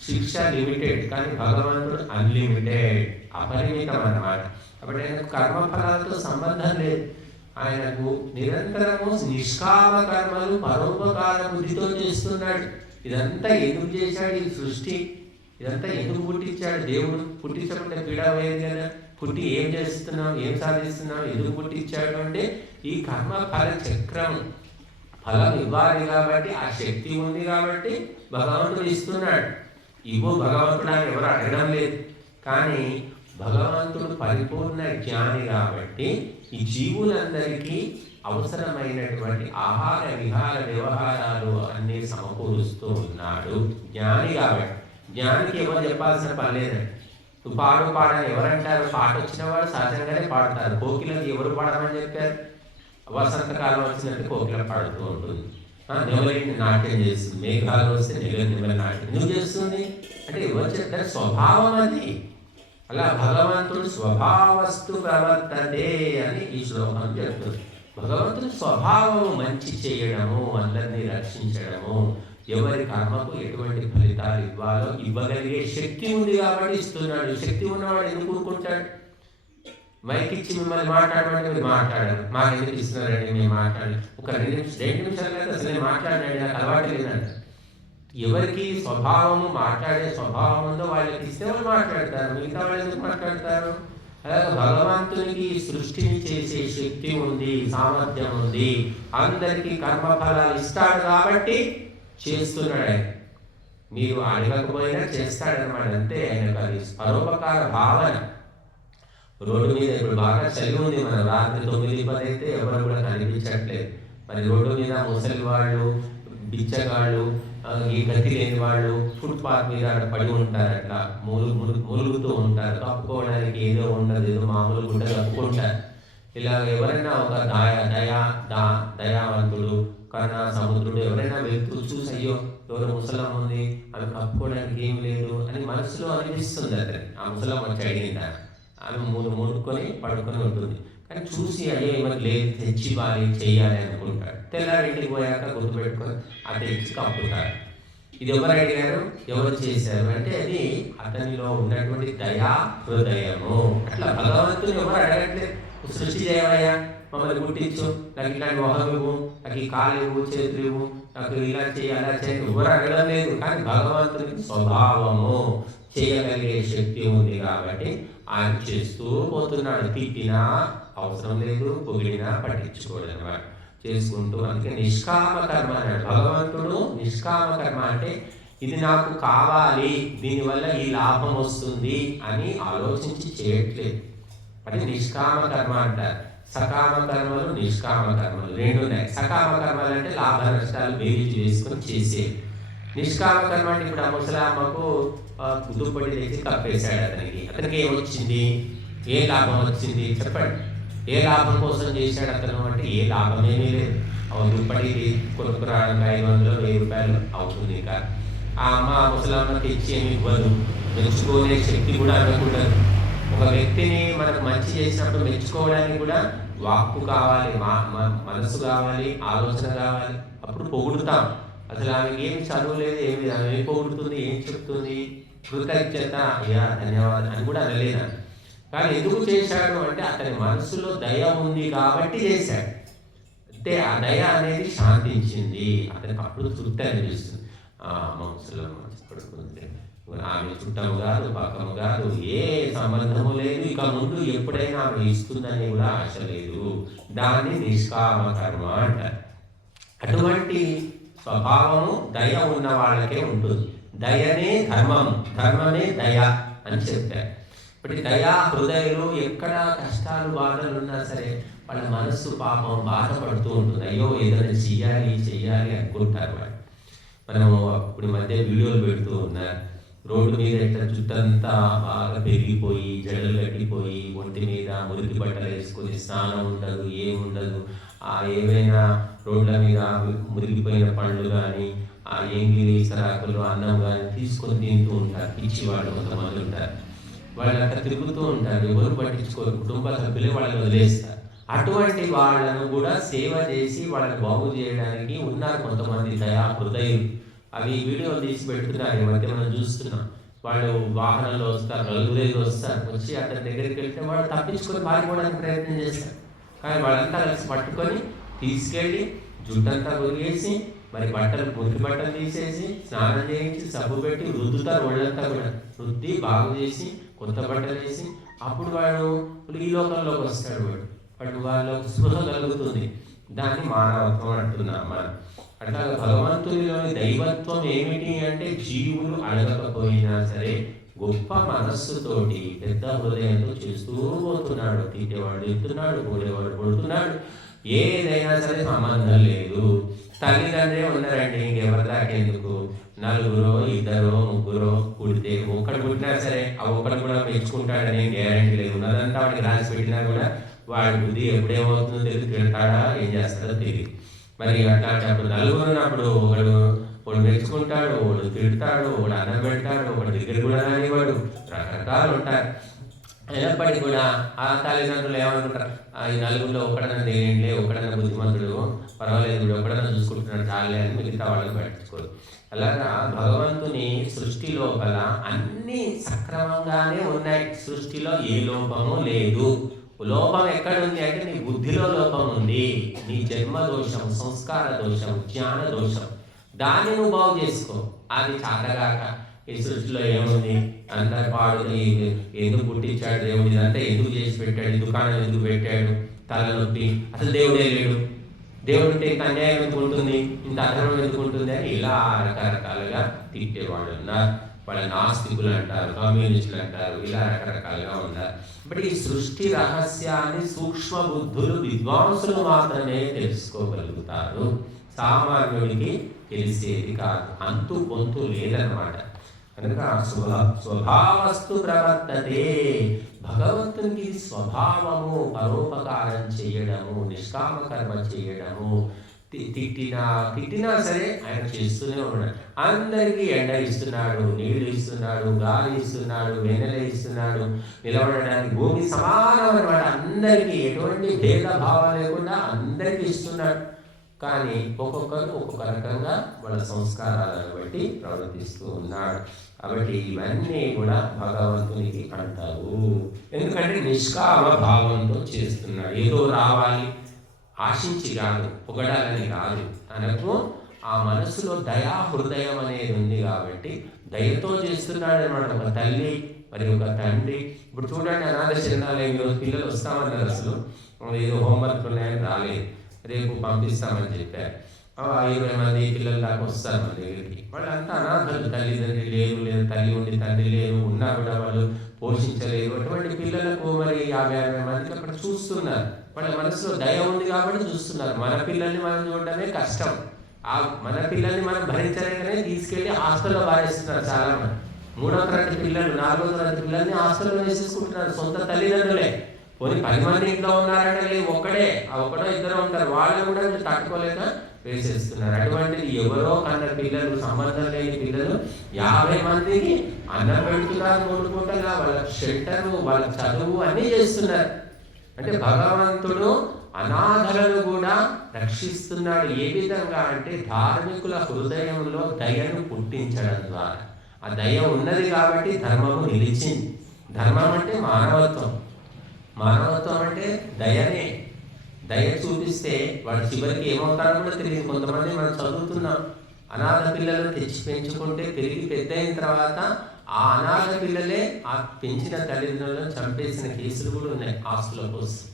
శిక్ష లిమిటెడ్, కానీ భగవంతుడు అన్లిమిటెడ్, అపరిమితం అన్నమాట. కాబట్టి ఆయనకు కర్మఫలాలతో సంబంధం లేదు. ఆయనకు నిరంతరము నిష్కామ కర్మలు పరోపకార బుద్ధితో చేస్తున్నాడు. ఇదంతా ఎందుకు చేశాడు? ఈ సృష్టి ఇదంతా ఎందుకు పుట్టించాడు? దేవుడు పుట్టించకుండా పీడ పోయేది కదా. పుట్టి ఏం చేస్తున్నాం, ఏం సాధిస్తున్నాం, ఎందుకు పుట్టించాడు అంటే ఈ కర్మ ఫల చక్రం, ఫలం ఇవ్వాలి కాబట్టి, ఆ శక్తి ఉంది కాబట్టి భగవంతుడు ఇస్తున్నాడు. ఇవ్వు భగవంతుడు అని ఎవరు అడగడం లేదు. కానీ భగవంతుడు పరిపూర్ణ జ్ఞాని కాబట్టి ఈ జీవులందరికీ అవసరమైనటువంటి ఆహార విహార వ్యవహారాలు అన్నీ సమకూరుస్తూ ఉన్నాడు. జ్ఞాని కాబట్టి. జ్ఞానికి ఎవరు చెప్పాల్సిన పని లేదండి. నువ్వు పాడని ఎవరంటారు? పాట వచ్చిన వాడు సహజంగానే పాడతారు. కోకిలకి ఎవరు పాడమని చెప్పారు? వసంతకాలం వచ్చినట్టు కోకిల పాడుతూ ఉంటుంది. నెమలి నాట్యం చేస్తుంది. మేఘాలు వస్తే నెమలి నాట్యం ఎందుకు చేస్తుంది అంటే ఎవరు చెప్తారు? స్వభావం అది. అలా భగవంతుడు స్వభావస్తు ప్రవర్తతే అని ఈ శ్లోకం చెప్తుంది. భగవంతుడి స్వభావము మంచి చేయడము, అందరినీ రక్షించడము, ఎవరి కర్మకు ఎటువంటి ఫలితాలు ఇవ్వాలో ఇవ్వగలిగే శక్తి ఉంది కాబట్టి ఇస్తున్నాడు. శక్తి ఉన్నవాడు ఎందుకు ఊరుకుంటాడు? మైక్ ఇచ్చి మిమ్మల్ని మాట్లాడమంటే మీరు మాట్లాడారు. మాకు ఎందుకు ఇస్తున్నారండి? మేము మాట్లాడాలి. ఒక 2 నిమిషాలు కదా అసలు నేను మాట్లాడినాడు, నాకు అలవాటు లేదంట. ఎవరికి స్వభావము మాట్లాడే స్వభావం ఉందో వాళ్ళకి ఇస్తే వాళ్ళు మాట్లాడతారు, మిగతా వాళ్ళు ఎందుకు మాట్లాడతారు? అలాగే భగవంతునికి సృష్టిని చేసే శక్తి ఉంది, సామర్థ్యం ఉంది, అందరికీ కర్మఫలాలు ఇస్తాడు కాబట్టి చేస్తున్నాడు ఆయన. మీరు అడగకపోయినా చేస్తాడనమాట, అంతే. ఆయనకు అది పరోపకార భావన. రోడ్డు మీద ఇప్పుడు బాగా చలి ఉంది, మన రాత్రి 9-10 అయితే ఎవరు కూడా కనిపించట్లేదు. మరి రోడ్డు మీద ముసలి వాళ్ళు, బిచ్చగాళ్ళు, ఈ గతి లేని వాళ్ళు ఫుట్పాత్ మీద పడి ఉంటారు. అట్లా మూలుగుతూ ఉంటారు. కప్పుకోవడానికి ఏదో ఉండదు, ఏదో మామూలు గుడ్డ కప్పుకుంటారు. ఇలా ఎవరైనా ఒక దయావంతుడు, కరుణా సముద్రుడు ఎవరైనా వెళ్తూ చూసి అయ్యో ఎవరో ముసలం ఉంది, అవి కప్పుకోవడానికి ఏం లేదు అని మనసులో అనిపిస్తుంది. అతని ఆ ముసలం వచ్చి అడిగింది, ఆమె మూడుకొని పడుకొని ఉంటుంది. కానీ చూసి అయ్యో ఏమని లేదు, తెచ్చివ్వాలి, చెయ్యాలి అనుకుంటాడు. తెల్లారింటికి పోయాక గుర్తుపెట్టుకొని అది తెచ్చి కప్పుతాడు. ఇది ఎవరు అడిగారు, ఎవరు చేశారు అంటే అది అతనిలో ఉన్నటువంటి దయా హృదయము. అట్లా భగవంతుని ఎవరు అడగట్లేదు, సృష్టి చేయవయ్యా, మమ్మల్ని గుర్తించు, నాకు ఇలాంటి మొహం ఇవ్వు, నాకు ఈ కాలు ఇవ్వు, చేతులు ఇవ్వు, నాకు ఇలా చేయి అలా చేయి, ఎవరు అడగడం లేదు. కానీ భగవంతునికి స్వభావము, చేయగలిగే శక్తి ఉంది కాబట్టి ఆయన చేస్తూ పోతున్నాడు. తిట్టినా అవసరం లేదు, పొగిడినా పట్టించుకోవడం అనమాట, చేసుకుంటూ. అందుకే నిష్కామ కర్మ అన్నాడు భగవంతుడు. నిష్కామ కర్మ అంటే ఇది నాకు కావాలి, దీనివల్ల ఈ లాభం వస్తుంది అని ఆలోచించి చేయట్లేదు, అది నిష్కామ కర్మ అంటారు. సకామ కర్మలు, నిష్కామ కర్మలు 2 ఉన్నాయి. సకామ కర్మలు అంటే లాభ నష్టాలు వేరు చేసుకొని చేసేవి. నిష్కామ కర్మ అంటే ఇప్పుడు ఆ ముసలామ్మకు దుప్పటి తెచ్చి కప్పేశాడు. అతనికి ఏమొచ్చింది, ఏ లాభం వచ్చింది చెప్పండి? ఏ లాభం కోసం చేశాడు అతను అంటే ఏ లాభం ఏమీ లేదు. దుప్పటి కొనుక్కురావడానికి 500-1000 రూపాయలు అవుతుంది. ఇంకా ఆ అమ్మ ముసలమ్మ తెచ్చి ఏమి ఇవ్వదు, మెచ్చుకునే శక్తి కూడా అనుకుంటారు. ఒక వ్యక్తిని మనకు మంచి చేసినప్పుడు మెచ్చుకోవడానికి కూడా వాక్కు కావాలి, మనసు కావాలి, ఆలోచన కావాలి, అప్పుడు పొగుడుతాం. అసలు ఆమెకి ఏమి చదువు లేదు, ఏమి ఆమె ఏం పొగుడుతుంది, ఏం చెప్తుంది, కృతజ్ఞత, అయ్యా ధన్యవాదాలు అని కూడా అనలేదా. కానీ ఎందుకు చేశాడు అంటే అతని మనసులో దయ ఉంది కాబట్టి చేశాడు. అంటే ఆ దయ అనేది శాంతించింది, అతనికి అప్పుడు తృప్తి అనిపిస్తుంది. మనసులో పడుతుంది, ఆమె చుట్టము కాదు, పక్కము కాదు, ఏ సంబంధము లేదు, ఇక ముందు ఎప్పుడైనా ఆమె ఇస్తుందని కూడా ఆశ లేదు. దాన్ని నిష్కామ కర్మ అంటారు. అటువంటి స్వభావము దయ ఉన్న వాళ్ళకే ఉంటుంది. దయనే ధర్మం, ధర్మమే దయ అని చెప్పారు. ఇప్పుడు దయా హృదయులు ఎక్కడ కష్టాలు బాధలు ఉన్నా సరే వాళ్ళ మనస్సు పాపం బాధపడుతూ ఉంటుంది. అయ్యో ఏదైనా చెయ్యాలి అనుకుంటారు వాళ్ళు. మనము ఇప్పుడు మధ్య వీడియోలు పెడుతూ ఉన్నారు, రోడ్డు మీద ఇట్లా చుట్టంతా బాగా పెరిగిపోయి, జడలు కట్టిపోయి, ఒంటి మీద మురికి బట్టలు వేసుకొని స్నానం ఉండదు, ఏముండదు. ఏవైనా రోడ్ల మీద మురిగిపోయిన పండ్లు కానీ, ఆ ఎంగిలి సరాకులు, అన్నం కానీ తీసుకొని తింటూ ఉంటారు. పిచ్చి వాళ్ళు కొంతమంది ఉంటారు, వాళ్ళు అట్లా తిరుగుతూ ఉంటారు, ఎవరు పట్టించుకోరు, కుటుంబ సభ్యులే వాళ్ళని వదిలేస్తారు. అటువంటి వాళ్ళను కూడా సేవ చేసి వాళ్ళని బాగు చేయడానికి ఉన్నారు కొంతమంది దయా హృదయులు. అవి వీడియోలు తీసి పెడుతున్నారు. ఈ మధ్య మనం చూస్తున్నాం. వాళ్ళు వాహనంలో వస్తారు, నలుగురేళ్ళు వస్తారు, వచ్చి అతని దగ్గరికి వెళ్తే వాడు తప్పించుకొని పారిపోవడానికి ప్రయత్నం చేస్తారు. కానీ వాళ్ళంతా కలిసి పట్టుకొని తీసుకెళ్ళి జుట్టంతా కొరిగేసి, మరి మురికి బట్టలు తీసేసి, స్నానం చేయించి, సబ్బు పెట్టి రుద్దుతారు. ఒళ్ళంతా కూడా రుద్ది బాగు చేసి, కొత్త బట్టలు వేసి, అప్పుడు వాడు ఈ లోకంలోకి వస్తాడు. వాడు వాళ్ళకు స్పృహ కలుగుతుంది. దాన్ని మానవత్వం అంటున్నాం మనం. అట్లా భగవంతునిలోని దైవత్వం ఏమిటి అంటే, జీవులు అడగకపోయినా సరే గొప్ప మనస్సుతోటి పెద్ద హృదయంతో చేస్తూ పోతున్నాడు. తిట్టేవాడు తింటున్నాడు, పోడేవాడు కొడుతున్నాడు, ఏదైనా సరే సంబంధం లేదు. తల్లిదండ్రులే ఉన్నారండి, ఇంకెవరి దాకెందుకు? నలుగురో, ఇద్దరో, ముగ్గురో పుడితే ఒక్కడు పుట్టినా సరే ఆ ఒక్కడు కూడా మెచ్చుకుంటాడనే గ్యారంటీ లేదు. ఉన్నదంతా వాడికి రాసి పెట్టినా కూడా వాడి బుద్ధి ఎప్పుడేమవుతుందో తెలియదు, తిడతాడా ఏం చేస్తాడో తెలియదు. మరి అట్లాంటప్పుడు నలుగురు ఉన్నప్పుడు ఒకడు మెచ్చుకుంటాడు, ఒకడు తిడతాడు, ఒకడు అన్నం పెడతాడు, ఒకటి దగ్గర కూడా రానివాడు, రకరకాలు ఉంటారు. అయినప్పటికీ కూడా ఆ తల్లిదండ్రులు ఏమనుకుంటారు, ఈ నలుగురిలో ఒకడన్నా దేనిలే, ఒకడన్నా బుద్ధిమంతుడు, పర్వాలేదు, ఒకడన్నా చూసుకుంటున్నాడు చాలే అని మిగతా వాళ్ళని పట్టించుకోరు. అలాగా భగవంతుని సృష్టి లోపల అన్నీ సక్రమంగానే ఉన్నాయి. సృష్టిలో ఏ లోపము లేదు. లోపం ఎక్కడుంది అంటే నీ బుద్ధిలో లోపం ఉంది. నీ జన్మ దోషం, సంస్కార దోషం, జ్ఞాన దోషం, దాన్ని నువ్వు బాగు చేసుకో. అది చాతగాక ఈ సృష్టిలో ఏముంది, అంతా పాడు, ఎందుకు పుట్టించాడు దేవుడు, ఇదంతా ఎందుకు చేసి పెట్టాడు, దుకాణం ఎందుకు పెట్టాడు, తలనొప్పి, అసలు దేవుడే లేడు, దేవుడు ఉంటే ఇంత అన్యాయం ఎందుకు ఉంటుంది, ఇంత అధర్మం ఎందుకు ఉంటుంది అని ఇలా రకరకాలుగా తిట్టేవాళ్ళు ఉన్నారు. వాళ్ళ నాస్తికులు అంటారు, కమ్యూనిస్టులు అంటారు, ఇలా రకరకాలుగా ఉన్నారు. బట్ ఈ సృష్టి రహస్యాన్ని సూక్ష్మ బుద్ధులు, విద్వాంసులు మాత్రమే తెలుసుకోగలుగుతారు. సామాన్యుడికి తెలిసేది కాదు, అంతు పొంతు లేదన్నమాట. కనుక స్వభావస్తు ప్రవర్తతే, భగవంతునికి స్వభావము పరోపకారం చేయడము, నిష్కామ కర్మ చేయడము. తిట్టినా సరే ఆయన చేస్తూనే ఉన్నాడు. అందరికీ ఎండ ఇస్తున్నాడు, నీళ్లు ఇస్తున్నాడు, గాలి ఇస్తున్నాడు, వెన్నెల ఇస్తున్నాడు, నిలబడడానికి భూమి సమానం అనమాట. అందరికీ ఎటువంటి భేదభావం లేకుండా అందరికీ ఇస్తున్నాడు. కానీ ఒక్కొక్కరు ఒక్కొక్క రకంగా వాళ్ళ సంస్కారాలను బట్టి ప్రవర్తిస్తూ ఉన్నాడు. కాబట్టి ఇవన్నీ కూడా భగవంతునికి అంటారు. ఎందుకంటే నిష్కామ భావంతో చేస్తున్నాడు. ఏదో రావాలి ఆశించి కాదు, పొగడాలని కాదు, తనకు ఆ మనసులో దయా హృదయం అనేది ఉంది కాబట్టి దయతో చేస్తున్నాడు అనమాట. ఒక తల్లి మరి ఒక తండ్రి. ఇప్పుడు చూడండి, అనాథ శరణాలయంలో పిల్లలు వస్తామన్నారు, అసలు ఏదో హోంవర్క్ ఉన్నాయని రాలేదు, రేపు పంపిస్తామని చెప్పారు. 20 మంది పిల్లలు దాకా వస్తారు మన దగ్గరికి. వాళ్ళంతా అనాథలు, తల్లిదండ్రి లేరు, లేదా తల్లి ఉండి తండ్రి లేరు, ఉన్నా కూడా వాళ్ళు పోషించలేరు. అటువంటి పిల్లలకు మరి 50 మందికి అక్కడ చూస్తున్నారు. వాళ్ళ మనసులో దయ ఉంది కాబట్టి చూస్తున్నారు. మన పిల్లల్ని మనం చూడడమే కష్టం. మన పిల్లల్ని మనం భరించలేకనే తీసుకెళ్లి హాస్టల్లో పారేస్తున్నారు చాలా మంది. 3వ తరగతి పిల్లలు, 4వ తరగతి పిల్లల్ని హాస్టల్లో వేసేసుకుంటున్నారు సొంత తల్లిదండ్రులే. పోనీ 10 మంది ఇంట్లో ఉన్నారంటే లేదు, ఒకడో ఇద్దరు ఉంటారు, వాళ్ళు కూడా తట్టుకోలేక వేసేస్తున్నారు. అటువంటిది ఎవరో కన్న పిల్లలు, సంబంధం లేని పిల్లలు 50 మందికి అన్నం పెడుతున్నారు, 3 పూటలా, వాళ్ళ షెల్టరు, వాళ్ళ చదువు అన్నీ చేస్తున్నారు. అంటే భగవంతుడు అనాథలను కూడా రక్షిస్తున్నాడు. ఏ విధంగా అంటే ధార్మికుల హృదయంలో దయను పుట్టించడం ద్వారా. ఆ దయ ఉన్నది కాబట్టి ధర్మము నిలిచింది. ధర్మం అంటే మానవత్వం, మానవత్వం అంటే దయనే. దయ చూపిస్తే వాడు చివరికి ఏమవుతాడో కూడా తెలియదు. కొంతమంది మనం చదువుతున్నాం, అనాథ పిల్లలు తెచ్చి పెంచుకుంటే పెరిగి పెద్ద అయిన తర్వాత ఆ అనాథ పిల్లలే ఆ పెంచిన తల్లిదండ్రులను చంపేసిన కేసులు కూడా ఉన్నాయి ఆస్తుల కోసం.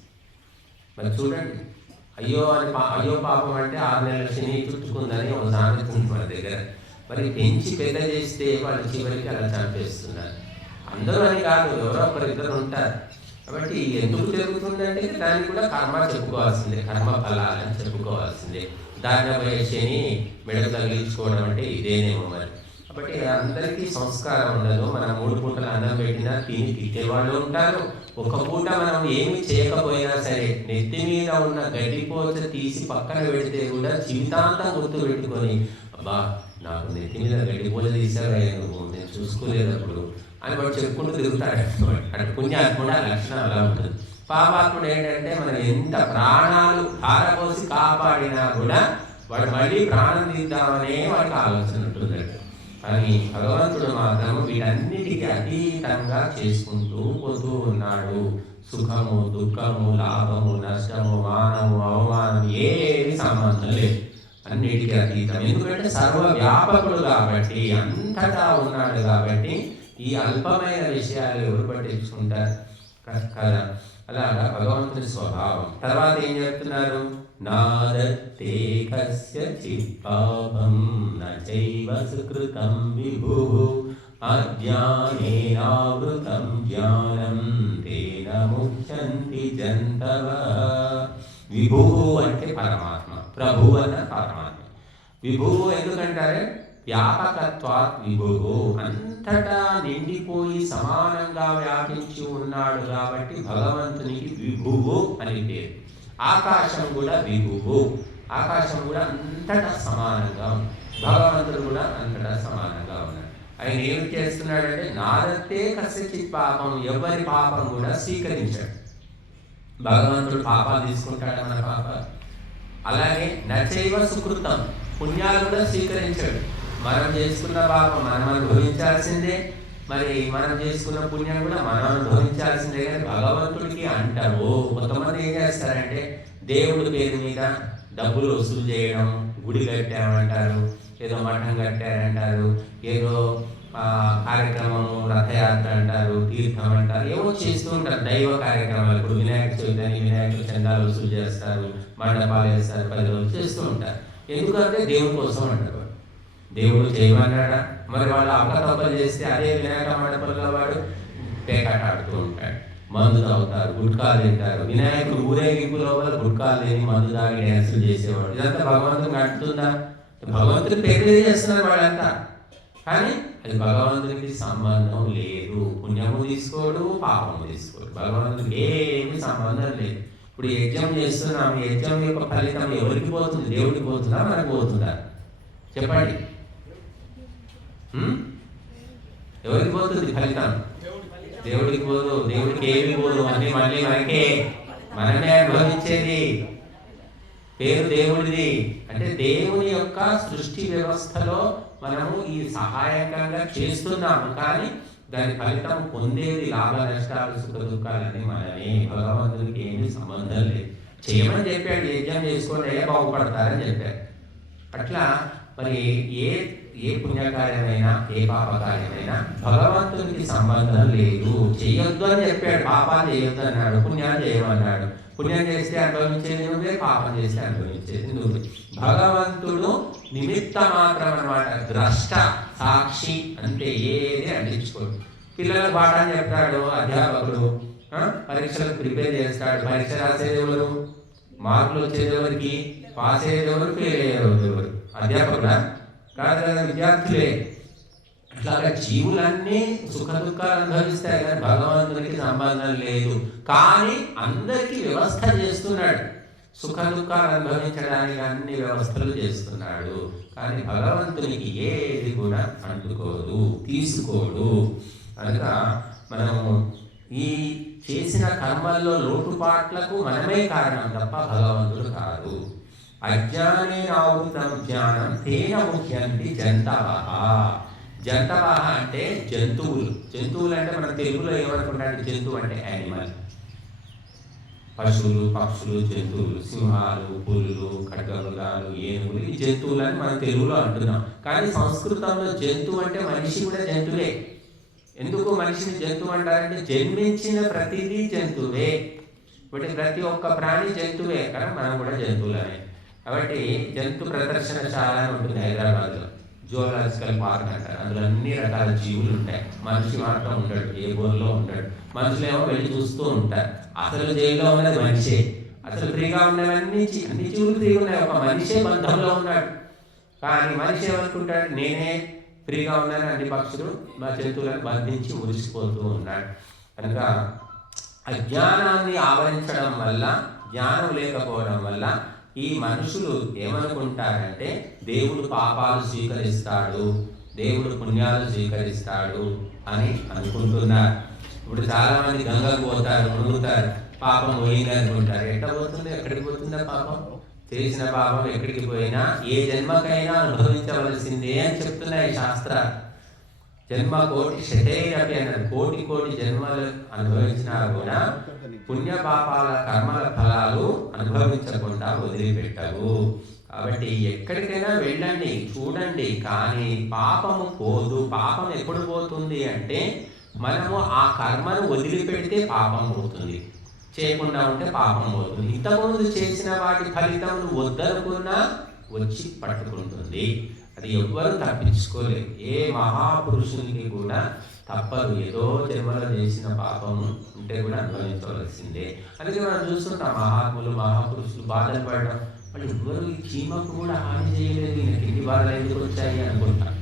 మరి చూడండి, అయ్యో పాపం అంటే 6 నెలల శని చుట్టుకుందని ఒక సామెత ఉంది మన దగ్గర. మరి పెంచి పెద్ద చేస్తే వాళ్ళు చివరికి అలా చంపేస్తున్నారు. అందరూ అని కాదు, ఎవరో ఒకరిద్దరు ఉంటారు. కాబట్టి ఎందుకు జరుగుతుందంటే దాన్ని కూడా కర్మ చెప్పుకోవాల్సిందే, కర్మ ఫలాలని చెప్పుకోవాల్సిందే. దారిన పోయే శని మెడకు తగిలించుకోవడం అంటే ఇదేనేమో మరి. కాబట్టి అందరికీ సంస్కారం ఉండదు. మనం 3 పూటలు అన్నం పెట్టినా తిని తిట్టేవాళ్ళు ఉంటారు. ఒక పూట మనం ఏమి చేయకపోయినా సరే నెత్తి మీద ఉన్న గడ్డిపోచ తీసి పక్కన పెడితే కూడా జీవితాంతం గుర్తు పెట్టుకొని, అబ్బా నాకు నెత్తి మీద గడ్డిపోచ తీసావా నువ్వు, నేను చూసుకోలేదప్పుడు అని వాడు చెప్పుకుంటూ తిరుగుతాడు. అంటే పుణ్యాత్ముడు ఆ లక్షణం అలా ఉంటుంది. పాపాత్ముడు ఏంటంటే మనం ఎంత ప్రాణాలు ధారపోసి కాపాడినా కూడా వాడు మళ్ళీ ప్రాణం తీద్దామనే వాడికి ఆలోచన ఉంటుంది. కానీ భగవంతుడు మాత్రం వీటన్నిటికీ అతీతంగా చేసుకుంటూ పోతూ ఉన్నాడు. సుఖము, దుఃఖము, లాభము, నష్టము, మానము, అవమానం ఏమి సంబంధం లేదు, అన్నిటికీ అతీతం. ఎందుకంటే సర్వవ్యాపకుడు కాబట్టి, అంతటా ఉన్నాడు కాబట్టి ఈ అల్పమైన విషయాలు ఎవరు పట్టించుకుంటారు కదా. అలాగా భగవంతుని స్వభావం. తర్వాత ఏం చెప్తున్నారు? నాదత్తే కస్యచిత్ పాపం నచైవ సుకృతం విభుః అజ్ఞానేనావృతం జ్ఞానం తేన ముచ్యంతి జంతవః. విభుః అంటే పరమాత్మ, ప్రభువు అన్న పరమాత్మ. విభువు ఎందుకంటారే? వ్యాపకత్వాత్ విభువు, అంతటా నిండిపోయి సమానంగా వ్యాపించి ఉన్నాడు కాబట్టి భగవంతునికి విభువు అని పేరు. ఆకాశం కూడా విభువు, ఆకాశం కూడా అంతటా సమానంగా ఉంది, భగవంతుడు కూడా అంతటా సమానంగా ఉన్నాడు. ఆయన ఏమి చేస్తున్నాడంటే నాదత్తే కస్యచిత్ పాపం, ఎవరి పాపం కూడా స్వీకరించాడు. భగవంతుడు పాపాలు తీసుకుంటాడు, మన పాపాలు. అలాగే నచైవ సుకృతం, పుణ్యాలు కూడా స్వీకరించాడు. మనం చేసుకున్న పాపం మనం అనుభవించాల్సిందే, మరి మనం చేసుకున్న పుణ్యం కూడా మనం అనుభవించాల్సిందే. కానీ భగవంతుడికి అంటారు. కొంతమంది ఏం చేస్తారంటే దేవుడి పేరు మీద డబ్బులు వసూలు చేయడం, గుడి కట్టామంటారు, ఏదో మఠం కట్టారంటారు, ఏదో కార్యక్రమము రథయాత్ర అంటారు, తీర్థం అంటారు, ఏవో చేస్తూ ఉంటారు దైవ కార్యక్రమాలు. ఇప్పుడు వినాయక చవితి వినాయకుడు చందాలు వసూలు చేస్తారు, మండపాలు వేస్తారు, 10 రోజులు చేస్తూ ఉంటారు. ఎందుకంటే దేవుడి కోసం అంటారు. దేవుడు చేయమన్నాడా? మరి వాళ్ళు అప్పతప్పలు చేస్తే అదే వినాయక మండపంలో వాడు పేకాట ఆడుతూ ఉంటాడు, మందు తాగుతారు, గుట్కాలు తింటారు. వినాయకుడు ఊరేగింపులో వాళ్ళు గుట్కాలు తిని మందు తాగి డ్యాన్సులు చేసేవాడు. ఇదంతా భగవంతుడికి అంటుతుందా? భగవంతుడి పేరు చేస్తున్నారు వాళ్ళంతా, కానీ అది భగవంతునికి సంబంధం లేదు. పుణ్యము తీసుకోడు, పాపము తీసుకోడు, భగవంతుడికి ఏమి సంబంధం లేదు. ఇప్పుడు యజ్ఞం చేస్తున్నాం, యజ్ఞం యొక్క ఫలితం ఎవరికి పోతుంది? దేవుడికి పోతుందా, మనకు పోతుందా? చెప్పండి, ఎవరికి పోతుంది ఫలితం? దేవుడికి పోదు, దేవుడికి ఏమి పోదు, అన్ని మళ్ళీ మనమే అనుభవించేది. పేరు దేవుడిది. అంటే దేవుని యొక్క సృష్టి వ్యవస్థలో మనము ఈ సహాయకంగా చేస్తున్నాము, కానీ దాని ఫలితం పొందేది లాభ నష్టాలు, సుఖ దుఃఖాలని మనమే. భగవంతుడికి ఏమీ సంబంధం లేదు. చేయమని చెప్పాడు, యజ్ఞం చేసుకోండి అయ్యా బాగుపడతారని చెప్పాడు. అట్లా మరి ఏ పుణ్యకార్యమైనా ఏ పాపకార్యమైనా భగవంతునికి సంబంధం లేదు. చేయొద్దు అని చెప్పాడు, పాపాలు చేయొద్దు అన్నాడు, పుణ్యాలు చేయమన్నాడు. పుణ్యం చేస్తే అనుభవించేది నువ్వే, పాపం చేస్తే అనుభవించేది నువ్వే. భగవంతుడు నిమిత్త మాత్రం అన్నమాట, ద్రష్ట, సాక్షి అంటే ఏది అందించుకోడు. పిల్లలకు పాఠం చెప్తాడు అధ్యాపకుడు, పరీక్షలకు ప్రిపేర్ చేస్తాడు. పరీక్ష రాసేది ఎవరు? మార్కులు వచ్చేది ఎవరికి? పాస్ అయ్యేది ఎవరు? ఫెయిల్ అయ్యేది ఎవరు? అధ్యాపకుడా? కాదు కదా, విద్యార్థులే. అట్లాగా జీవులన్నీ సుఖ దుఃఖాలు అనుభవిస్తాయి, కానీ భగవంతునికి సంబంధం లేదు. కానీ అందరికీ వ్యవస్థ చేస్తున్నాడు, సుఖ దుఃఖాలు అనుభవించడానికి అన్ని వ్యవస్థలు చేస్తున్నాడు. కానీ భగవంతునికి ఏది కూడా అంటుకోదు, తీసుకోడు. కనుక మనము ఈ చేసిన కర్మల్లో లోటుపాట్లకు మనమే కారణం తప్ప భగవంతుడు కాదు. అజ్ఞానేనావృతం జ్ఞానం తేన ముఖ్యంతి జంతవః. జంతవః అంటే జంతువులు. జంతువులు అంటే మన తెలుగులో ఏమనుకుంటాడు? జంతువు అంటే యానిమల్, పశువులు, పక్షులు, జంతువులు, సింహాలు, పులులు, ఖడ్గమృగాలు, ఏనుగులు, ఈ జంతువులని మనం తెలుగులో అంటున్నాం. కానీ సంస్కృతంలో జంతువు అంటే మనిషి కూడా జంతువే. ఎందుకు మనిషిని జంతువు అంటారంటే జన్మించిన ప్రతిదీ జంతువే. ఇప్పుడు ప్రతి ఒక్క ప్రాణి జంతువే, కానీ మనం కూడా జంతువులనే. కాబట్టి జంతు ప్రదర్శనశాల అని ఉంటుంది హైదరాబాద్లో, జూలాజికల్ పార్క్ అంటారు. అందులో అన్ని రకాల జీవులు ఉంటాయి. మనిషి మాత్రం ఉంటాడు, ఏ బోర్లో ఉంటాడు. మనుషులేమో వెళ్ళి చూస్తూ ఉంటారు. అసలు జైల్లో ఉన్నది మనిషే. అసలు ఫ్రీగా ఉన్నవన్నీ అన్ని జీవులు ఫ్రీగా ఉన్నాయి, ఒక మనిషే బంధంలో ఉన్నాడు. కానీ మనిషి ఏమనుకుంటాడు? నేనే ఫ్రీగా ఉన్నాను, అన్ని పక్షులు మా జంతువులను బంధించి మురిసిపోతూ ఉన్నాడు. కనుక అజ్ఞానాన్ని ఆవరించడం వల్ల, జ్ఞానం లేకపోవడం వల్ల ఈ మనుషులు ఏమనుకుంటారంటే దేవుడు పాపాలు స్వీకరిస్తాడు, దేవుడు పుణ్యాలు స్వీకరిస్తాడు అని అనుకుంటున్నారు. ఇప్పుడు చాలా మంది గంగకు పోతారు, మునుగుతారు, పాపం పోయింది అనుకుంటారు. ఎట్లా పోతుంది? ఎక్కడికి పోతుందా పాపం? చేసిన పాపం ఎక్కడికి పోయినా ఏ జన్మకైనా అనుభవించవలసిందే అని చెప్తున్నాయి శాస్త్రాలు. జన్మ కోటి శతైరపి అన్నది, కోటి కోటి జన్మలు అనుభవించినా కూడా పుణ్య పాపాల కర్మల ఫలాలు అనుభవించకుండా వదిలిపెట్టవు. కాబట్టి ఎక్కడికైనా వెళ్ళండి, చూడండి, కానీ పాపము పోదు. పాపం ఎప్పుడు పోతుంది అంటే మనము ఆ కర్మను వదిలిపెడితే పాపం పోతుంది, చేయకుండా ఉంటే పాపం పోతుంది. ఇంతకుముందు చేసిన వాటి ఫలితం వద్దనుకున్నా వచ్చి పట్టుకుంటుంది. అది ఎవ్వరూ తప్పించుకోలేదు. ఏ మహాపురుషునికి కూడా తప్పదు. ఏదో జన్మలో చేసిన పాపము ఉంటే కూడా అనుభవించవలసిందే. అందుకే మనం చూస్తుంటాం మహాత్ములు మహాపురుషులు బాధలు పడడం, వాళ్ళు ఎవ్వరు ఈ చీమకు కూడా హాని చేయలేదు, ఈయనకి ఎన్ని బాధలు ఎందుకు వచ్చాయి అనుకుంటాం.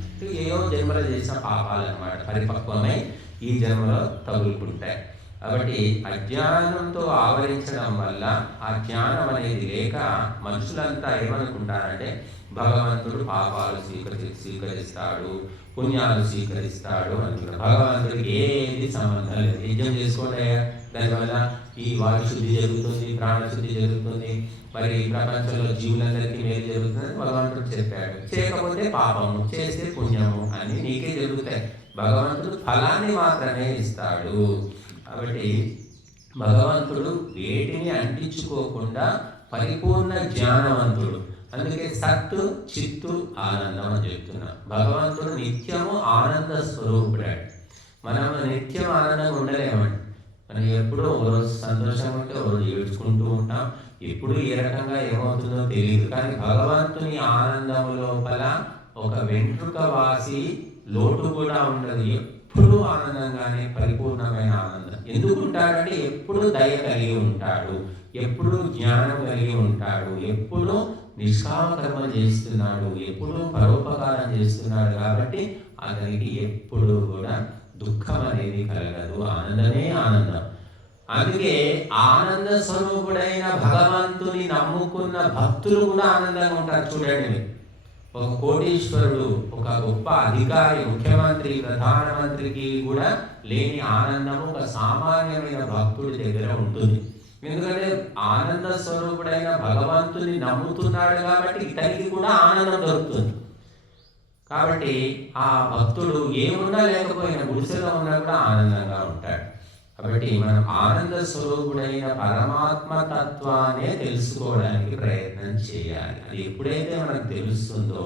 ఏదో జన్మలో చేసిన పాపాలు అన్నమాట, పరిపక్వమై ఈ జన్మలో తగులుకుంటాయి. కాబట్టి అజ్ఞానంతో ఆవరించడం వల్ల ఆ జ్ఞానం అనేది లేక మనుషులంతా ఏమనుకుంటారంటే భగవంతుడు పాపాలు స్వీకరిస్తాడు, పుణ్యాలు స్వీకరిస్తాడు అనుకుంటారు. భగవంతుడికి ఏది సంబంధం లేదు. యజ్ఞం చేసుకోండి, దానివల్ల ఈ వాయు శుద్ధి జరుగుతుంది, ప్రాణశుద్ధి జరుగుతుంది, మరి ప్రపంచంలో జీవులందరికీ మేలు జరుగుతుందని భగవంతుడు చెప్పాడు. చేయకపోతే పాపము, చేస్తే పుణ్యము అని నీకే జరుగుతాయి. భగవంతుడు ఫలాన్ని మాత్రమే ఇస్తాడు. కాబట్టి భగవంతుడు వేటిని అంటించుకోకుండా పరిపూర్ణ జ్ఞానవంతుడు. అందుకే సత్తు చిత్తు ఆనందం అని చెప్తున్నాం. భగవంతుడు నిత్యము ఆనంద స్వరూపుడాడు. మనం నిత్యం ఆనందంగా ఉండలేమండి. మనం ఎప్పుడూ ఒక రోజు సంతోషంగా ఉంటే ఒక రోజు ఏడ్చుకుంటూ ఉంటాం. ఎప్పుడు ఏ రకంగా ఏమవుతుందో తెలియదు. కానీ భగవంతుని ఆనందం లోపల ఒక వెంట్రుక వాసి లోటు కూడా ఉండదు. ఎప్పుడు ఆనందంగానే పరిపూర్ణమైన ఆనందం. ఎందుకు ఉంటాడంటే ఎప్పుడు దయ కలిగి ఉంటాడు, ఎప్పుడు జ్ఞానం కలిగి ఉంటాడు, ఎప్పుడు నిష్కామ కర్మ చేస్తున్నాడు, ఎప్పుడు పరోపకారం చేస్తున్నాడు. కాబట్టి అతనికి ఎప్పుడు కూడా దుఃఖం అనేది కలగదు, ఆనందమే ఆనందం. అందుకే ఆనంద స్వరూపుడైన భగవంతుని నమ్ముకున్న భక్తులు కూడా ఆనందంగా ఉంటారు. చూడండి, ఒక కోటీశ్వరుడు, ఒక గొప్ప అధికారి, ముఖ్యమంత్రి, ప్రధానమంత్రికి కూడా లేని ఆనందము ఒక సామాన్యమైన భక్తుడి దగ్గర ఉంటుంది. ఎందుకంటే ఆనంద స్వరూపుడైన భగవంతుని నమ్ముతున్నాడు కాబట్టి ఇతనికి కూడా ఆనందం దొరుకుతుంది. కాబట్టి ఆ భక్తుడు ఏమున్నా లేకపోయినా గుడిసెలో ఉన్నా కూడా ఆనందంగా ఉంటాడు. కాబట్టి మనం ఆనంద స్వరూపుడైన పరమాత్మ తత్వాన్ని తెలుసుకోవడానికి ప్రయత్నం చేయాలి. అది ఎప్పుడైతే మనకు తెలుస్తుందో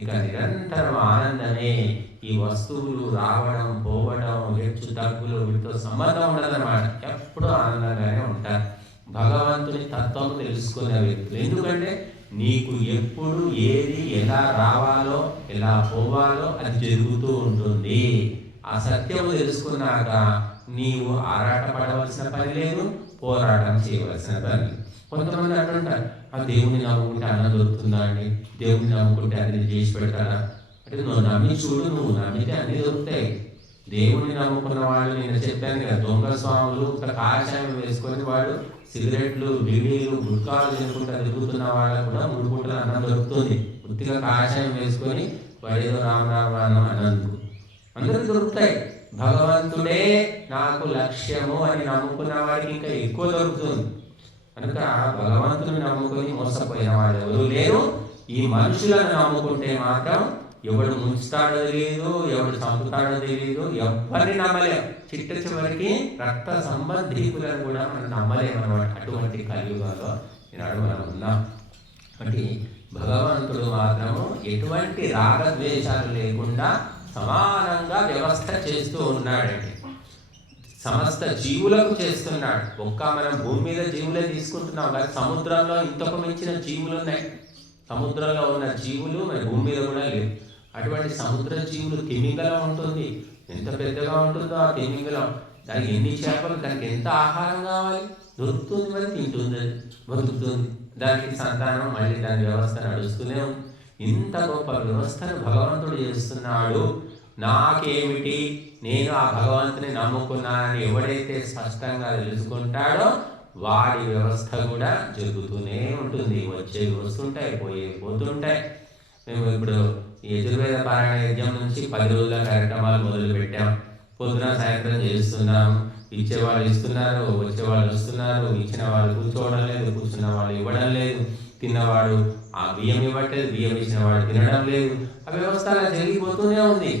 ఇక నిరంతరం ఆనందమే. ఈ వస్తువులు రావడం పోవడం హెచ్చు తగ్గులు వీటితో సంబంధం ఉండదన్నమాట. ఎప్పుడు ఆనందంగానే ఉంటారు భగవంతుని తత్వం తెలుసుకునే వ్యక్తులు. ఎందుకంటే నీకు ఎప్పుడు ఏది ఎలా రావాలో ఎలా పోవాలో అది జరుగుతూ ఉంటుంది. ఆ సత్యము తెలుసుకున్నాక నీవు ఆరాట పడవలసిన పని లేదు, పోరాటం చేయవలసిన పని లేదు. కొంతమంది అంటుంటారు, ఆ దేవుని నమ్ముకుంటే అన్నం దొరుకుతుందా అండి, దేవుని నమ్ముకుంటే అన్ని చేసి పెడతారా అంటే, నువ్వు నమ్మి చూడు, నువ్వు నమ్మితే అన్ని దొరుకుతాయి. దేవుని నమ్ముకున్న వాళ్ళు నేను చెప్పాను కదా, దొంగ స్వాములు ఒక కాషాయం వేసుకొని వాడు సిగరెట్లు బీడీలు గుట్కాలు తినుకుంటా తిరుగుతున్న వాళ్ళకు కూడా 3 పూటల అన్నం దొరుకుతుంది. పూర్తిగా కాషాయం వేసుకొని వాడు ఏదో రామరామానం అన్నందుకు అందరూ దొరుకుతాయి. భగవంతుడే నాకు లక్ష్యము అని నమ్ముకున్న వాడికి ఇంకా ఎక్కువ దొరుకుతుంది. కనుక భగవంతుని నమ్ముకొని మోసపోయిన వాళ్ళు ఎవరు లేరు. ఈ మనుషులను నమ్ముకుంటే మాత్రం ఎవడు ముంచుతాడో తెలియదు, ఎవడు చంపుతాడో తెలియదు, ఎవరిని నమ్మలేం. చిట్ట చివరికి రక్త సంబంధీకులను కూడా మనం నమ్మలేమన్నమాట. అటువంటి కలియుగంలో ఈనాడు మనం ఉన్నాం. కాబట్టి భగవంతుడు మాత్రము ఎటువంటి రాగద్వేషాలు లేకుండా సమానంగా వ్యవస్థ చేస్తూ ఉన్నాడండి. సమస్త జీవులకు చేస్తున్నాడు. ఒక్క మనం భూమి మీద జీవులే తీసుకుంటున్నాం కానీ సముద్రంలో ఇంతకు మించిన జీవులు ఉన్నాయి. సముద్రంలో ఉన్న జీవులు మరి భూమి మీద కూడా లేవు. అటువంటి సముద్ర జీవులు తిమింగలం ఉంటుంది. ఎంత పెద్దగా ఉంటుందో ఆ తిమింగలం, దానికి ఎన్ని చేపలు, దానికి ఎంత ఆహారం కావాలి, దొరుకుతుంది, మరి తింటుంది, బతుకుతుంది. దానికి సంతానం, మళ్ళీ దాని వ్యవస్థ నడుస్తూనే ఉంది. ఇంత గొప్ప వ్యవస్థను భగవంతుడు చేస్తున్నాడు. నాకేమిటి, నేను ఆ భగవంతుని నమ్ముకున్నానని ఎవడైతే స్పష్టంగా తెలుసుకుంటాడో వాడి వ్యవస్థ కూడా జరుగుతూనే ఉంటుంది. వచ్చేవి వస్తుంటాయి, పోయేవి పోతుంటాయి. మేము ఇప్పుడు యజుర్వేద పారాయణ యజ్ఞం నుంచి 10 రోజుల కార్యక్రమాలు మొదలు పెట్టాం. పొద్దున సాయంత్రం చేస్తున్నాం. ఇచ్చేవాళ్ళు ఇస్తున్నారు, వచ్చేవాళ్ళు వస్తున్నారు. ఇచ్చిన వాళ్ళు కూర్చోవడం లేదు, కూర్చున్న వాళ్ళు ఇవ్వడం లేదు. తిన్నవాడు ఆ బియ్యం ఇవ్వట్లేదు, బియ్యం ఇచ్చిన వాడు తినడం లేదు. ఆ వ్యవస్థ అలా జరిగిపోతూనే ఉంది.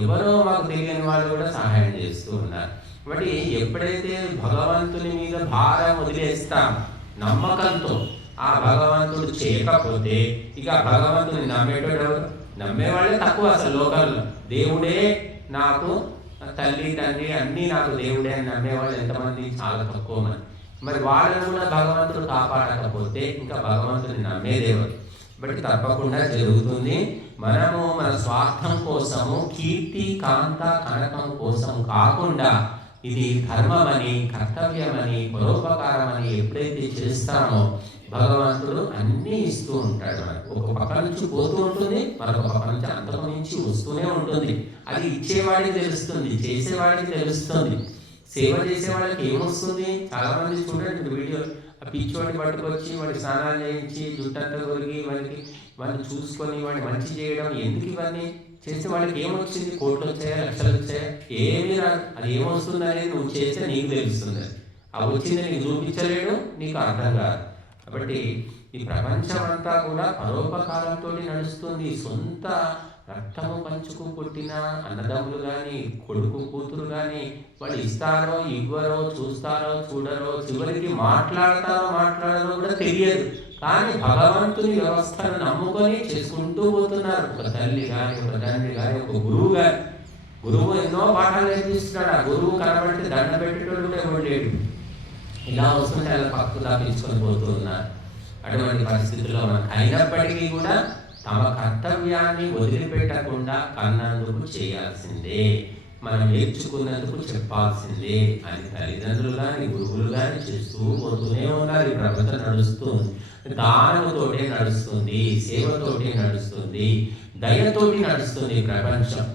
ఎవరో మాకు తెలియని వాళ్ళు కూడా సహాయం చేస్తూ ఉన్నారు. కాబట్టి ఎప్పుడైతే భగవంతుని మీద భారం వదిలేస్తాం నమ్మకంతో, ఆ భగవంతుడు చేయకపోతే ఇక భగవంతుని నమ్మేటోడు నమ్మేవాళ్ళే తక్కువ. అసలు లోకల్లో దేవుడే నాకు తల్లి తండ్రి అన్నీ నాకు దేవుడే అని నమ్మేవాళ్ళు ఎంతమంది? చాలా తక్కువ మంది. మరి వాళ్ళని కూడా భగవంతుడు కాపాడకపోతే ఇంకా భగవంతుని నమ్మేదేవారు. బట్టి తప్పకుండా జరుగుతుంది. మనము మన స్వార్థం కోసము, కీర్తి కాంత కనకం కోసం కాకుండా ఇది ధర్మమని, కర్తవ్యమని, పరోపకారమని ఎప్పుడైతే చేస్తామో భగవంతుడు అన్నీ ఇస్తూ ఉంటాడు. మనకు ఒక పక్క నుంచి పోతూ ఉంటుంది, మరొక పక్క నుంచి అంతకు నుంచి వస్తూనే ఉంటుంది. అది ఇచ్చేవాడికి తెలుస్తుంది, చేసేవాడికి తెలుస్తుంది. సేవ చేసే వాళ్ళకి ఏమొస్తుంది? చాలా మంది చూడండి వీడియో, ఆ పిచ్చివాడిని పట్టుకొచ్చి వాడికి స్నానాలు చేయించి జుట్టంతా కొరిగి వాడిని చూసుకొని వాడిని మంచి చేయడం, ఎందుకు ఇవన్నీ చేస్తే వాళ్ళకి ఏమొచ్చింది? కోట్లు వచ్చాయా, లక్షలు వచ్చాయా? ఏమీ రాదు. అది ఏమొస్తుంది అనేది నువ్వు చేస్తే నీకు తెలుస్తుంది. ఆ వచ్చింది నీకు చూపించలేడు, నీకు అర్థం కాదు. కాబట్టి ఈ ప్రపంచం అంతా కూడా పరోపకారంతో నడుస్తుంది. సొంత రక్తము పంచుకు పుట్టిన అన్నదమ్ములు కానీ, కొడుకు కూతురు కానీ వాళ్ళు ఇస్తారో ఇవ్వరో, చూస్తారో చూడరో, చివరికి మాట్లాడరో కూడా తెలియదు. కానీ భగవంతుని వ్యవస్థను నమ్ముకొని చేసుకుంటూ పోతున్నారు. ఒక తల్లి కానీ, ఒక తండ్రి కానీ, ఒక గురువు కానీ. గురువు ఎన్నో పాఠాలు నేర్పిస్తున్నాడు. ఆ గురువు కనబడితే దండ పెట్టేటోడు కూడా ఎవరు లేడు. ఇలా వస్తుంటే అలా పక్కకు తప్పించుకొని పోతున్నారు. అటువంటి పరిస్థితుల్లో మనకు అయినప్పటికీ కూడా తమ కర్తవ్యాన్ని వదిలిపెట్టకుండా కన్నందుకు చేయాల్సిందే, మనం నేర్చుకున్నందుకు చెప్పాల్సిందే అని తల్లిదండ్రులు కానీ, గురువులు కానీ చేస్తూ పోతూనే ఉన్నారు. ఈ ప్రపంచం నడుస్తుంది. దానముతోటే నడుస్తుంది, సేవతోటి నడుస్తుంది, దయతోటి నడుస్తుంది ప్రపంచం.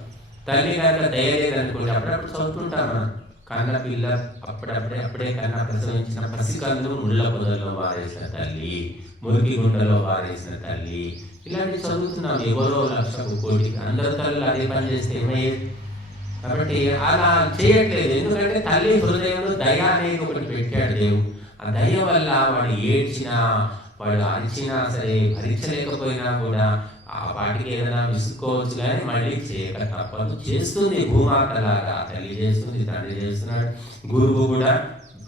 తల్లి కనుక దయ లేదనుకోండి, అప్పుడప్పుడు చదువుతుంటాం మనం. కన్న పిల్ల అప్పుడే కన్నా ప్రసవించిన పసికన్ను ముళ్ళ పొదల్లో వారేసిన తల్లి, మురికి గుండెలో వారేసిన తల్లి, ఇలాంటివి చదువుతున్నాం. ఎవరో 1,00,000 కోటి అందరి తల్లులు అదే పని చేస్తే ఏమయ్యేది? కాబట్టి అలా చేయట్లేదు. ఎందుకంటే తల్లి హృదయంలో దయ అనేది ఒకటి పెట్టాడు దేవుడు. ఆ దయ వల్ల వాడు ఏడ్చినా, వాడు అరిచినా సరే, భరించలేకపోయినా కూడా ఆ వాటికి ఏదైనా విసుకోవచ్చు, కానీ మళ్ళీ చేయక తప్పదు. చేస్తుంది భూమాతలాగా. తల్లి చేస్తుంది, తండ్రి చేస్తున్నాడు. గురువు కూడా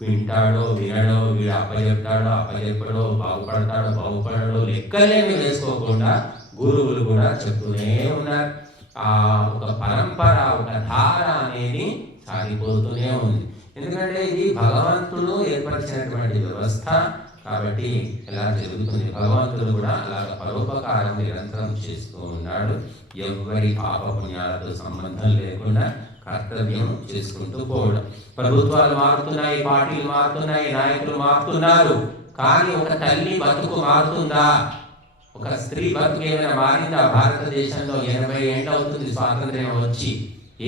వింటాడో వినడో, వీడు అప్పచెప్తాడో అప్పచెప్పడో, బాగుపడడో లెక్కలేమి వేసుకోకుండా గురువులు కూడా చెప్తూనే ఉన్నారు. ఆ ఒక పరంపర, ఒక ధార అనేది సాగిపోతూనే ఉంది. ఎందుకంటే ఇది భగవంతుడు ఏర్పరిచినటువంటి వ్యవస్థ. కాబట్టి ఇలా జరుగుతుంది. భగవంతుడు కూడా అలా పరోపకారం నిరంతరం చేస్తూ ఉన్నాడు. ఎవరి పాపపుణ్యాలతో సంబంధం లేకుండా కర్తవ్యం చేసుకుంటూ పోవడం. ప్రభుత్వాలు మారుతున్నాయి, పార్టీలు మారుతున్నాయి, నాయకులు మారుతున్నారు. కానీ ఒక తల్లి బతుకు మారుతుందా? ఒక స్త్రీ బతుకు ఏమైనా మారిందా? భారతదేశంలో 80 ఏళ్ళు అవుతుంది స్వాతంత్ర్యం వచ్చి,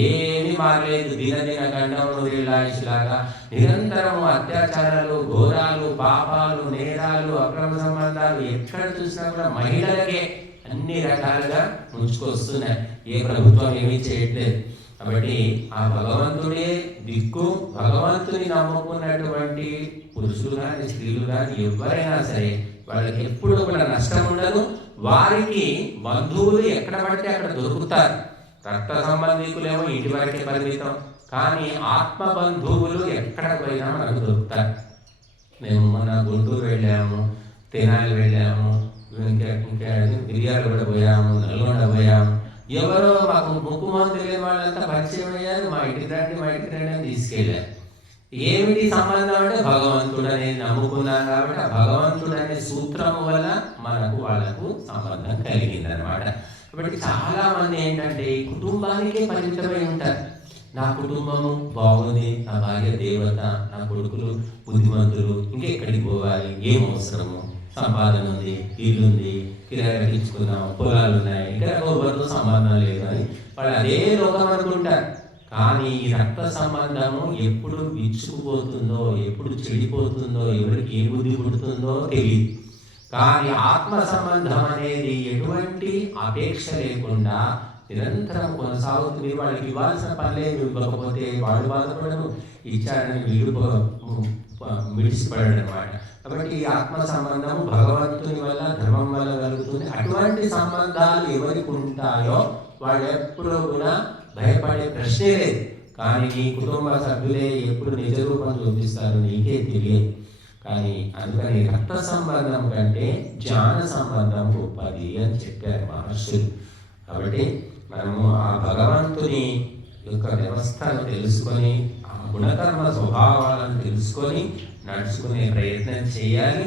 ఏమీ మారలేదు. దినదిన గండం నూరేళ్ళలాగా నిరంతరము అత్యాచారాలు, ఘోరాలు, పాపాలు, నేరాలు, అక్రమ సంబంధాలు ఎక్కడ చూసినా కూడా మహిళలకే అన్ని రకాలుగా ముంచుకొస్తున్నాయి. ఏ ప్రభుత్వం ఏమీ చేయట్లేదు. కాబట్టి ఆ భగవంతుడే దిక్కు. భగవంతుని నమ్ముకున్నటువంటి పురుషులు కానీ, స్త్రీలు కానీ ఎవరైనా సరే వాళ్ళకి ఎప్పుడూ కూడా నష్టం ఉండదు. వారికి బంధువులు ఎక్కడ పడితే అక్కడ దొరుకుతారు. రక్త సంబంధికులేమో ఇంటి వరకే పరిమితం, కానీ ఆత్మ బంధువులు ఎక్కడ పోయినా మనకు దొరుకుతారు. మేము మొన్న గుంటూరు వెళ్ళాము, తెనాలి వెళ్ళాము, ఇంకా మిర్యాల కూడా పోయాము, నల్గొండ పోయాము. ఎవరో మాకు ముక్కుమందు తెలియని వాళ్ళంతా పరిచయం అయ్యారు. మా ఇంటికి రండి అని తీసుకెళ్ళారు. ఏమిటి సంబంధం అంటే భగవంతుడు అనేది నమ్ముకున్నాం కాబట్టి ఆ భగవంతుడు అనే సూత్రము వల్ల మనకు వాళ్ళకు సంబంధం కలిగిందనమాట. కాబట్టి చాలా మంది ఏంటంటే కుటుంబానికే పరిమితమై ఉంటారు. నా కుటుంబము బాగుంది, నా భార్య దేవత, నా కొడుకులు బుద్ధిమంతులు, ఇంకెక్కడికి పోవాలి, ఏం అవసరము, సంపాదన ఉంది, ఇల్లుంది, కిరాయి కట్టించుకున్నాం, పొలాలు ఉన్నాయి, ఇక్కడ ఎవరితో సంబంధం లేదు అని వాళ్ళు అదే లోకం అనుకుంటారు. కానీ ఈ రక్త సంబంధము ఎప్పుడు విచ్చుకుపోతుందో, ఎప్పుడు చెడిపోతుందో, ఎవరికి ఏ బుద్ధి పుడుతుందో తెలియదు. కానీ ఆత్మ సంబంధం అనేది ఎటువంటి అపేక్ష లేకుండా నిరంతరం కొనసాగుతుంది. వాళ్ళకి ఇవ్వాల్సిన పనులేమి ఇవ్వకపోతే వాళ్ళు బాధపడరు, ఇచ్చాడని వీడు విడిచిపడడం అనమాట. కాబట్టి ఈ ఆత్మ సంబంధం భగవంతుని వల్ల ధర్మం వల్ల కలుగుతుంది. అటువంటి సంబంధాలు ఎవరికి ఉంటాయో వాళ్ళు ఎప్పుడూ కూడా భయపడే ప్రశ్నే లేదు. కానీ నీ కుటుంబ సభ్యులే ఎప్పుడు నిజ రూపం చూపిస్తారు నీకే తెలియదు. కానీ అందుకని రక్త సంబంధం కంటే జ్ఞాన సంబంధం గొప్పది అని చెప్పారు మహర్షులు. కాబట్టి మనము ఆ భగవంతుని యొక్క వ్యవస్థను తెలుసుకొని, ఆ గుణకర్మ స్వభావాలను తెలుసుకొని నడుచుకునే ప్రయత్నం చేయాలి.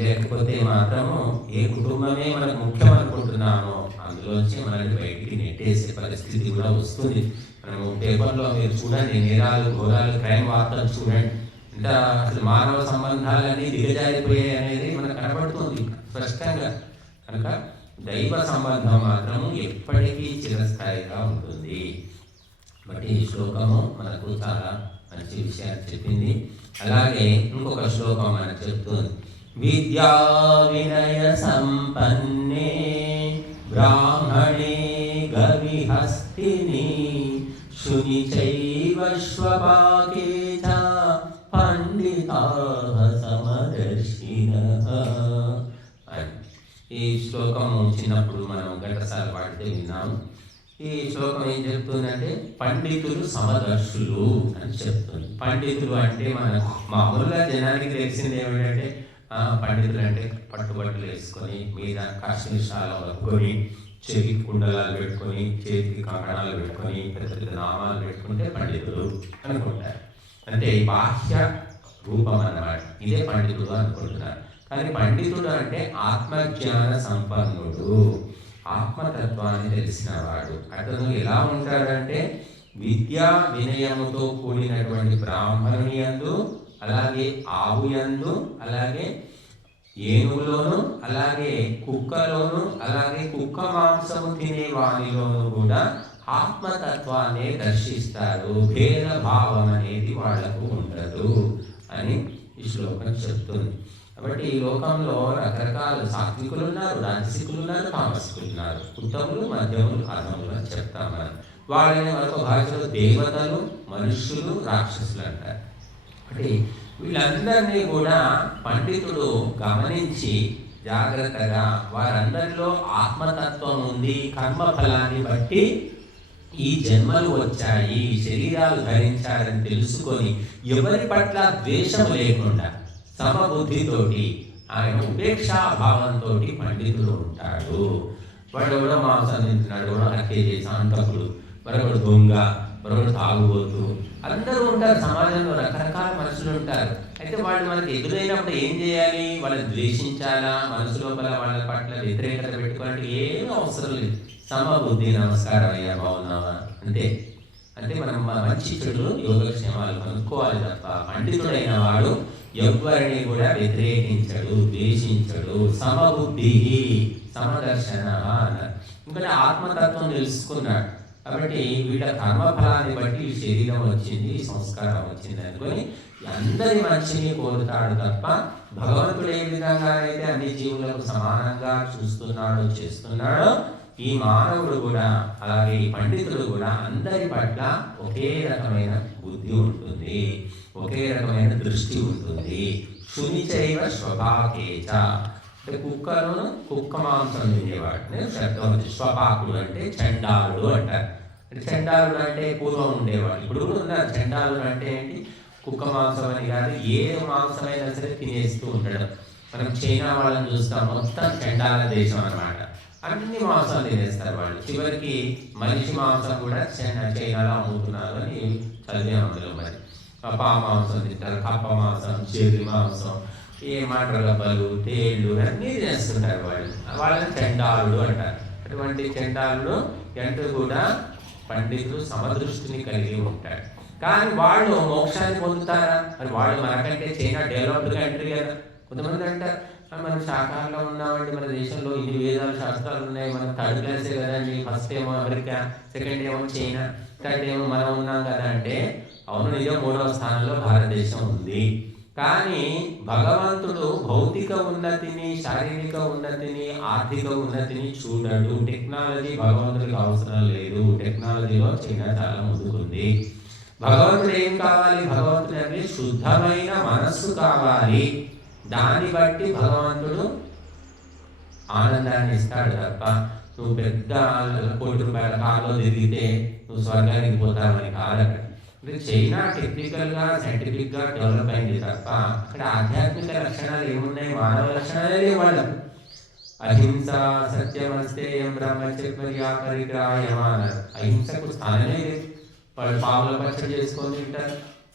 లేకపోతే మాత్రము ఏ కుటుంబమే మనకు ముఖ్యం అనుకుంటున్నామో అందులోంచి మనల్ని బయటికి నెట్టేసే పరిస్థితి కూడా వస్తుంది. మనము పేపర్లో మీరు చూడండి, నేరాలు, ఘోరాలు, క్రైమ్ వార్తలు చూడండి. అంటే అసలు మానవ సంబంధాలన్నీ దిగజారిపోయాయి అనేది మనకు కనబడుతుంది స్పష్టంగా. కనుక దైవ సంబంధం మాత్రము ఎప్పటికీ చిరస్థాయిగా ఉంటుంది. బట్టి ఈ శ్లోకము మనకు చాలా మంచి విషయాలు చెప్పింది. అలాగే ఇంకొక శ్లోకం మనకు చెప్తుంది, విద్యా వినయ సంపన్నే బ్రాహ్మణే గవిహస్తిని శుని చైవ శ్వపాకే చ పండితాః సమదర్శినః. ఈ శ్లోకము చిన్నప్పుడు మనం ఘంటసాల పాడితే విన్నాము. ఈ శ్లోకం ఏం చెప్తుందంటే పండితులు సమదర్శులు అని చెప్తుంది. పండితులు అంటే మన మామూలుగా జనానికి తెలిసింది ఏమిటంటే పండితులు అంటే పట్టుబట్టలు వేసుకొని మీద కాశ్మీషాలు వలుకొని చెవి కుండలాలు పెట్టుకొని చేతికి కంకణాలు పెట్టుకొని పెద్ద పెద్ద నామాలు పెట్టుకుంటే పండితులు అనుకుంటారు. అంటే బాహ్య రూపం అన్నమాట. ఇదే పండితుడు అనుకుంటున్నారు. కానీ పండితుడు అంటే ఆత్మజ్ఞాన సంపన్నుడు, ఆత్మతత్వాన్ని తెలిసినవాడు. అతను ఎలా ఉంటాడంటే విద్యా వినయముతో కూడినటువంటి బ్రాహ్మణుని యందు, అలాగే ఆవు యందు, అలాగే ఏనుగులోను, అలాగే కుక్కలోను, అలాగే కుక్క మాంసము తినే వానిలోను కూడా ఆత్మతత్వాన్ని దర్శిస్తారు. భేదభావం అనేది వాళ్లకు ఉండదు అని ఈ శ్లోకం చెప్తుంది. కాబట్టి ఈ లోకంలో రకరకాల సాత్వికులు ఉన్నారు, రాజసికులు ఉన్నారు, తామసికులు ఉన్నారు, ఉత్తములు, మధ్యములు, అధములు అని చెప్తాం మనం. వాళ్ళని మరొక భాషలో దేవతలు, మనుష్యులు, రాక్షసులు అంటారు. అంటే వీళ్ళందరినీ కూడా పండితుడు గమనించి జాగ్రత్తగా వారందరిలో ఆత్మతత్వం ఉంది, కర్మఫలాన్ని బట్టి ఈ జన్మలు వచ్చాయి, శరీరాలు ధరించారని తెలుసుకొని ఎవరి పట్ల ద్వేషం లేకుండా సమబుద్ధితోటి, ఆయన ఉపేక్షాభావంతో పండితుడు ఉంటాడు. వాడు ఎవడో మాంసం తింటున్నాడు, ఎవడో హత్య చేసి అంతకుడు, మరొకడు దొంగ, మరొకడు తాగుబోతు, అందరూ ఉంటారు. సమాజంలో రకరకాల మనుషులు ఉంటారు. అయితే వాళ్ళు మనకి ఎదురైనప్పుడు ఏం చేయాలి? వాళ్ళని ద్వేషించాలా? మనసు లోపల వాళ్ళ పట్ల వ్యతిరేకత పెట్టుకోవాలంటే ఏమీ అవసరం లేదు. సమబుద్ధి, నమస్కారం అయ్యా, బాగున్నావా, అంతే. అంటే మనం మంచి చెడు యోగక్షేమాలు కనుక్కోవాలి తప్ప పండితుడైన వాడు ఎవ్వరిని కూడా వ్యతిరేకించడు, ద్వేషించడు. సమబుద్ధి, సమదర్శన అన్నారు. ఎందుకంటే ఆత్మతత్వం తెలుసుకున్నాడు. కాబట్టి వీళ్ళ కర్మఫలాన్ని బట్టి ఈ శరీరం వచ్చింది, ఈ సంస్కారం వచ్చింది అనుకొని అందరి మంచిని కోరుతాడు తప్ప భగవంతుడు ఏ విధంగా అయితే అన్ని జీవులకు సమానంగా చూస్తున్నాడో, చేస్తున్నాడో, ఈ మానవుడు కూడా, అలాగే ఈ పండితుడు కూడా అందరి పట్ల ఒకే రకమైన బుద్ధి ఉంటుంది, ఒకే రకమైన దృష్టి ఉంటుంది. శునిచైవ స్వపాకేచ, అంటే కుక్కను కుక్క మాంసం తినేవాడు శబ్దం వచ్చి స్వపాకుడు అంటే చండాలుడు అంటారు. అంటే చండాలుడు అంటే పూర్వం ఉండేవాడు, ఇప్పుడు కూడా ఉన్నారు. చండాలుడు అంటే ఏంటి? కుక్క మాంసం అని కాదు, ఏ మాంసమైనా సరే తినేస్తూ ఉంటాడు. మనం చైనా వాళ్ళని చూస్తాం, మొత్తం చండాల దేశం అన్నమాట. అన్ని మాంసాలు తినేస్తారు వాళ్ళు. చివరికి మనిషి మాంసం కూడా చైనాలో అమ్ముతున్నారు అని చదివే అందులో. మరి పా మాంసం తింటారు, కప్ప మాంసం, చెర్రి మాంసం, ఏ మాటరగబ్బలు, తేళ్ళు అన్నీ తినేస్తుంటారు వాళ్ళు. వాళ్ళని చండాలుడు అంటారు. అటువంటి చండాలుడు ఎంత కూడా పండితులు సమదృష్టిని కలిగి ఉంటాడు. కానీ వాళ్ళు మోక్షాన్ని పొందుతారా? మరి వాళ్ళు మనకంటే చైనా డెవలప్డ్ కంట్రీ కదా. కొంతమంది అంటారు మనం శాఖాల్లో ఉన్నామండి, మన దేశంలో ఇన్ని వేదాలు, శాస్త్రాలు ఉన్నాయి, మనం థర్డ్ క్లాసే కదండి, ఫస్ట్ ఏమో అమెరికా, సెకండ్ ఏమో చైనా, థర్డ్ ఏమో మనం ఉన్నాం కదా అంటే అవును, నిజం, 3వ స్థానంలో భారతదేశం ఉంది. కానీ భగవంతుడు భౌతిక ఉన్నతిని, శారీరక ఉన్నతిని, ఆర్థిక ఉన్నతిని చూడడు. టెక్నాలజీ భగవంతుడికి అవసరం లేదు. టెక్నాలజీలో చైనా చాలా ముందుకుంది. భగవంతుడు ఏం కావాలి? భగవంతుడికి శుద్ధమైన మనస్సు కావాలి. దాన్ని బట్టి భగవంతుడు ఆనందాన్ని ఇస్తాడు తప్ప నువ్వు పెద్ద ₹1,00,00,000 కార్లో తిరిగితే నువ్వు స్వర్గానికి పోతావని కాదు. అక్కడ చైనా టెక్నికల్గా సైంటిఫిక్గా డెవలప్ అయింది తప్ప అక్కడ ఆధ్యాత్మిక లక్షణాలు ఏమున్నాయి? మానవ లక్షణాలే లేవు వాళ్ళకు. అహింస సత్యమస్తేయం బ్రహ్మచర్య పరిగ్రహయమాన్నారు. అహింసకు స్థానమే లేదు. వాళ్ళు పావుల పచ్చడి చేసుకొని తింటారు,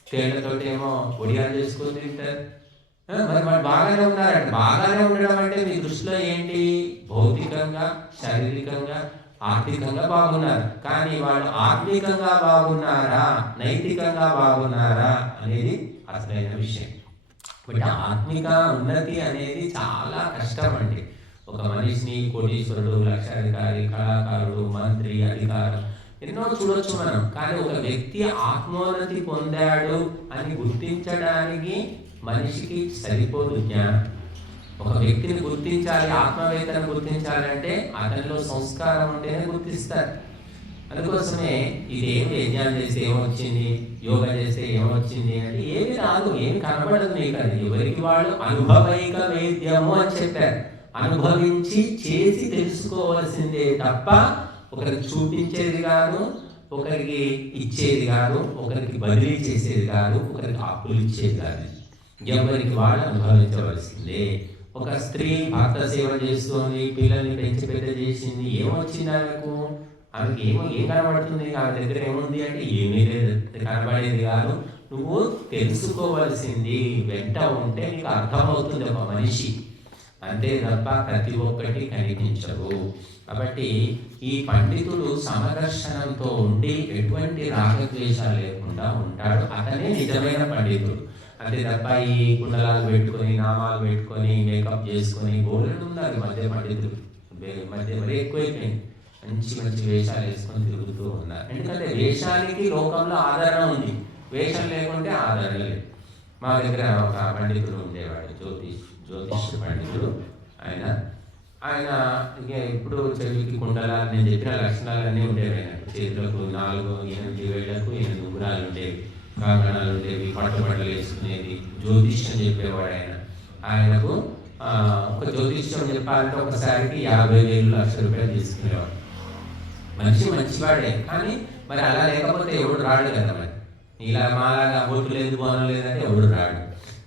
తేళ్లతోటేమో ఒడియాలు చేసుకొని తింటారు. మరి వాళ్ళు బాగానే ఉన్నారంట. బాగానే ఉండడం అంటే మీ దృష్టిలో ఏంటి? భౌతికంగా, శారీరకంగా, ఆర్థికంగా బాగున్నారు. కానీ వాళ్ళు ఆత్మికంగా బాగున్నారా, నైతికంగా బాగున్నారా అనేది అసలైన విషయం. బట్ ఆత్మిక ఉన్నతి అనేది చాలా కష్టం అండి. ఒక మనిషిని కోటీశ్వరుడు, లక్షాధికారి, కళాకారుడు, మంత్రి, అధికారం ఎన్నో చూడొచ్చు మనం. కానీ ఒక వ్యక్తి ఆత్మోన్నతి పొందాడు అని గుర్తించడానికి మనిషికి సరిపోదు జ్ఞానం. ఒక వ్యక్తిని గుర్తించాలి, ఆత్మవేత్తను గుర్తించాలంటే అతనిలో సంస్కారం ఉంటేనే గుర్తిస్తారు. అందుకోసమే ఇదేం యజ్ఞానం చేస్తే ఏమొచ్చింది, యోగా చేస్తే ఏమొచ్చింది అంటే ఏమి రాదు, ఏమి కనబడదు నీకు. అది ఎవరికి వాళ్ళు అనుభవైక వేద్యము అని చెప్పారు. అనుభవించి చేసి తెలుసుకోవాల్సిందే తప్ప ఒకరికి చూపించేది కాదు, ఒకరికి ఇచ్చేది కాదు, ఒకరికి బదిలీ చేసేది కాదు, ఒకరికి అప్పులు ఇచ్చేది కాదు. ఎవరికి వాళ్ళు అనుభవించవలసిందే. ఒక స్త్రీ భర్త సేవ చేస్తుంది, పిల్లల్ని పెంచి పెద్ద చేసింది, ఏమొచ్చింది ఆమెకు? ఆమెకి ఏం కనబడుతుంది? ఆమె దగ్గర ఏముంది అంటే ఏమీ లేదు, కనబడేది కాదు. నువ్వు తెలుసుకోవలసింది వెంట ఉంటే నీకు అర్థమవుతుంది ఒక మనిషి, అంతే తప్ప ప్రతి ఒక్కటి కనిపించవు. కాబట్టి ఈ పండితుడు సమదర్శనంతో ఉండి ఎటువంటి రాగద్వేషాలు లేకుండా ఉంటాడు. అతనే నిజమైన పండితుడు. అంతే తప్ప ఈ కుండలాలు పెట్టుకొని, నామాలు పెట్టుకొని, మేకప్ చేసుకొని గోల్డ్ ఉన్నారు మధ్య పండితులు. మధ్య మరీ ఎక్కువైపోయింది. మంచి మంచి వేషాలు వేసుకొని తిరుగుతూ ఉన్నారు. ఎందుకంటే వేషానికి లోకంలో ఆదరణ ఉంది, వేషం లేకుంటే ఆదరణ లేదు. మా దగ్గర ఒక పండితుడు ఉండేవాడు, జ్యోతిష్ పండితుడు. ఆయన ఇక ఇప్పుడు చెవికి కుండలాలు నేను చెప్పిన లక్షణాలన్నీ ఉండేవి. ఆయన చేతులకు 4-8 వేళ్లకు 8 ఉంగరాలు ఉండేవి, కాంకణాలు ఉండేవి, పట్టుబట్టలు వేసుకునేది, జ్యోతిష్యం చెప్పేవాడు ఆయన. ఆయనకు ఒక జ్యోతిష్యం చెప్పాలంటే ఒకసారికి 50,000 ₹1,00,000 తీసుకునేవాడు. మంచివాడే. కానీ మరి అలా లేకపోతే ఎవడు రాడు కదా. మరి ఇలా మాలాగా ఓటు లేదు, బోనం లేదంటే ఎవడు రాడు.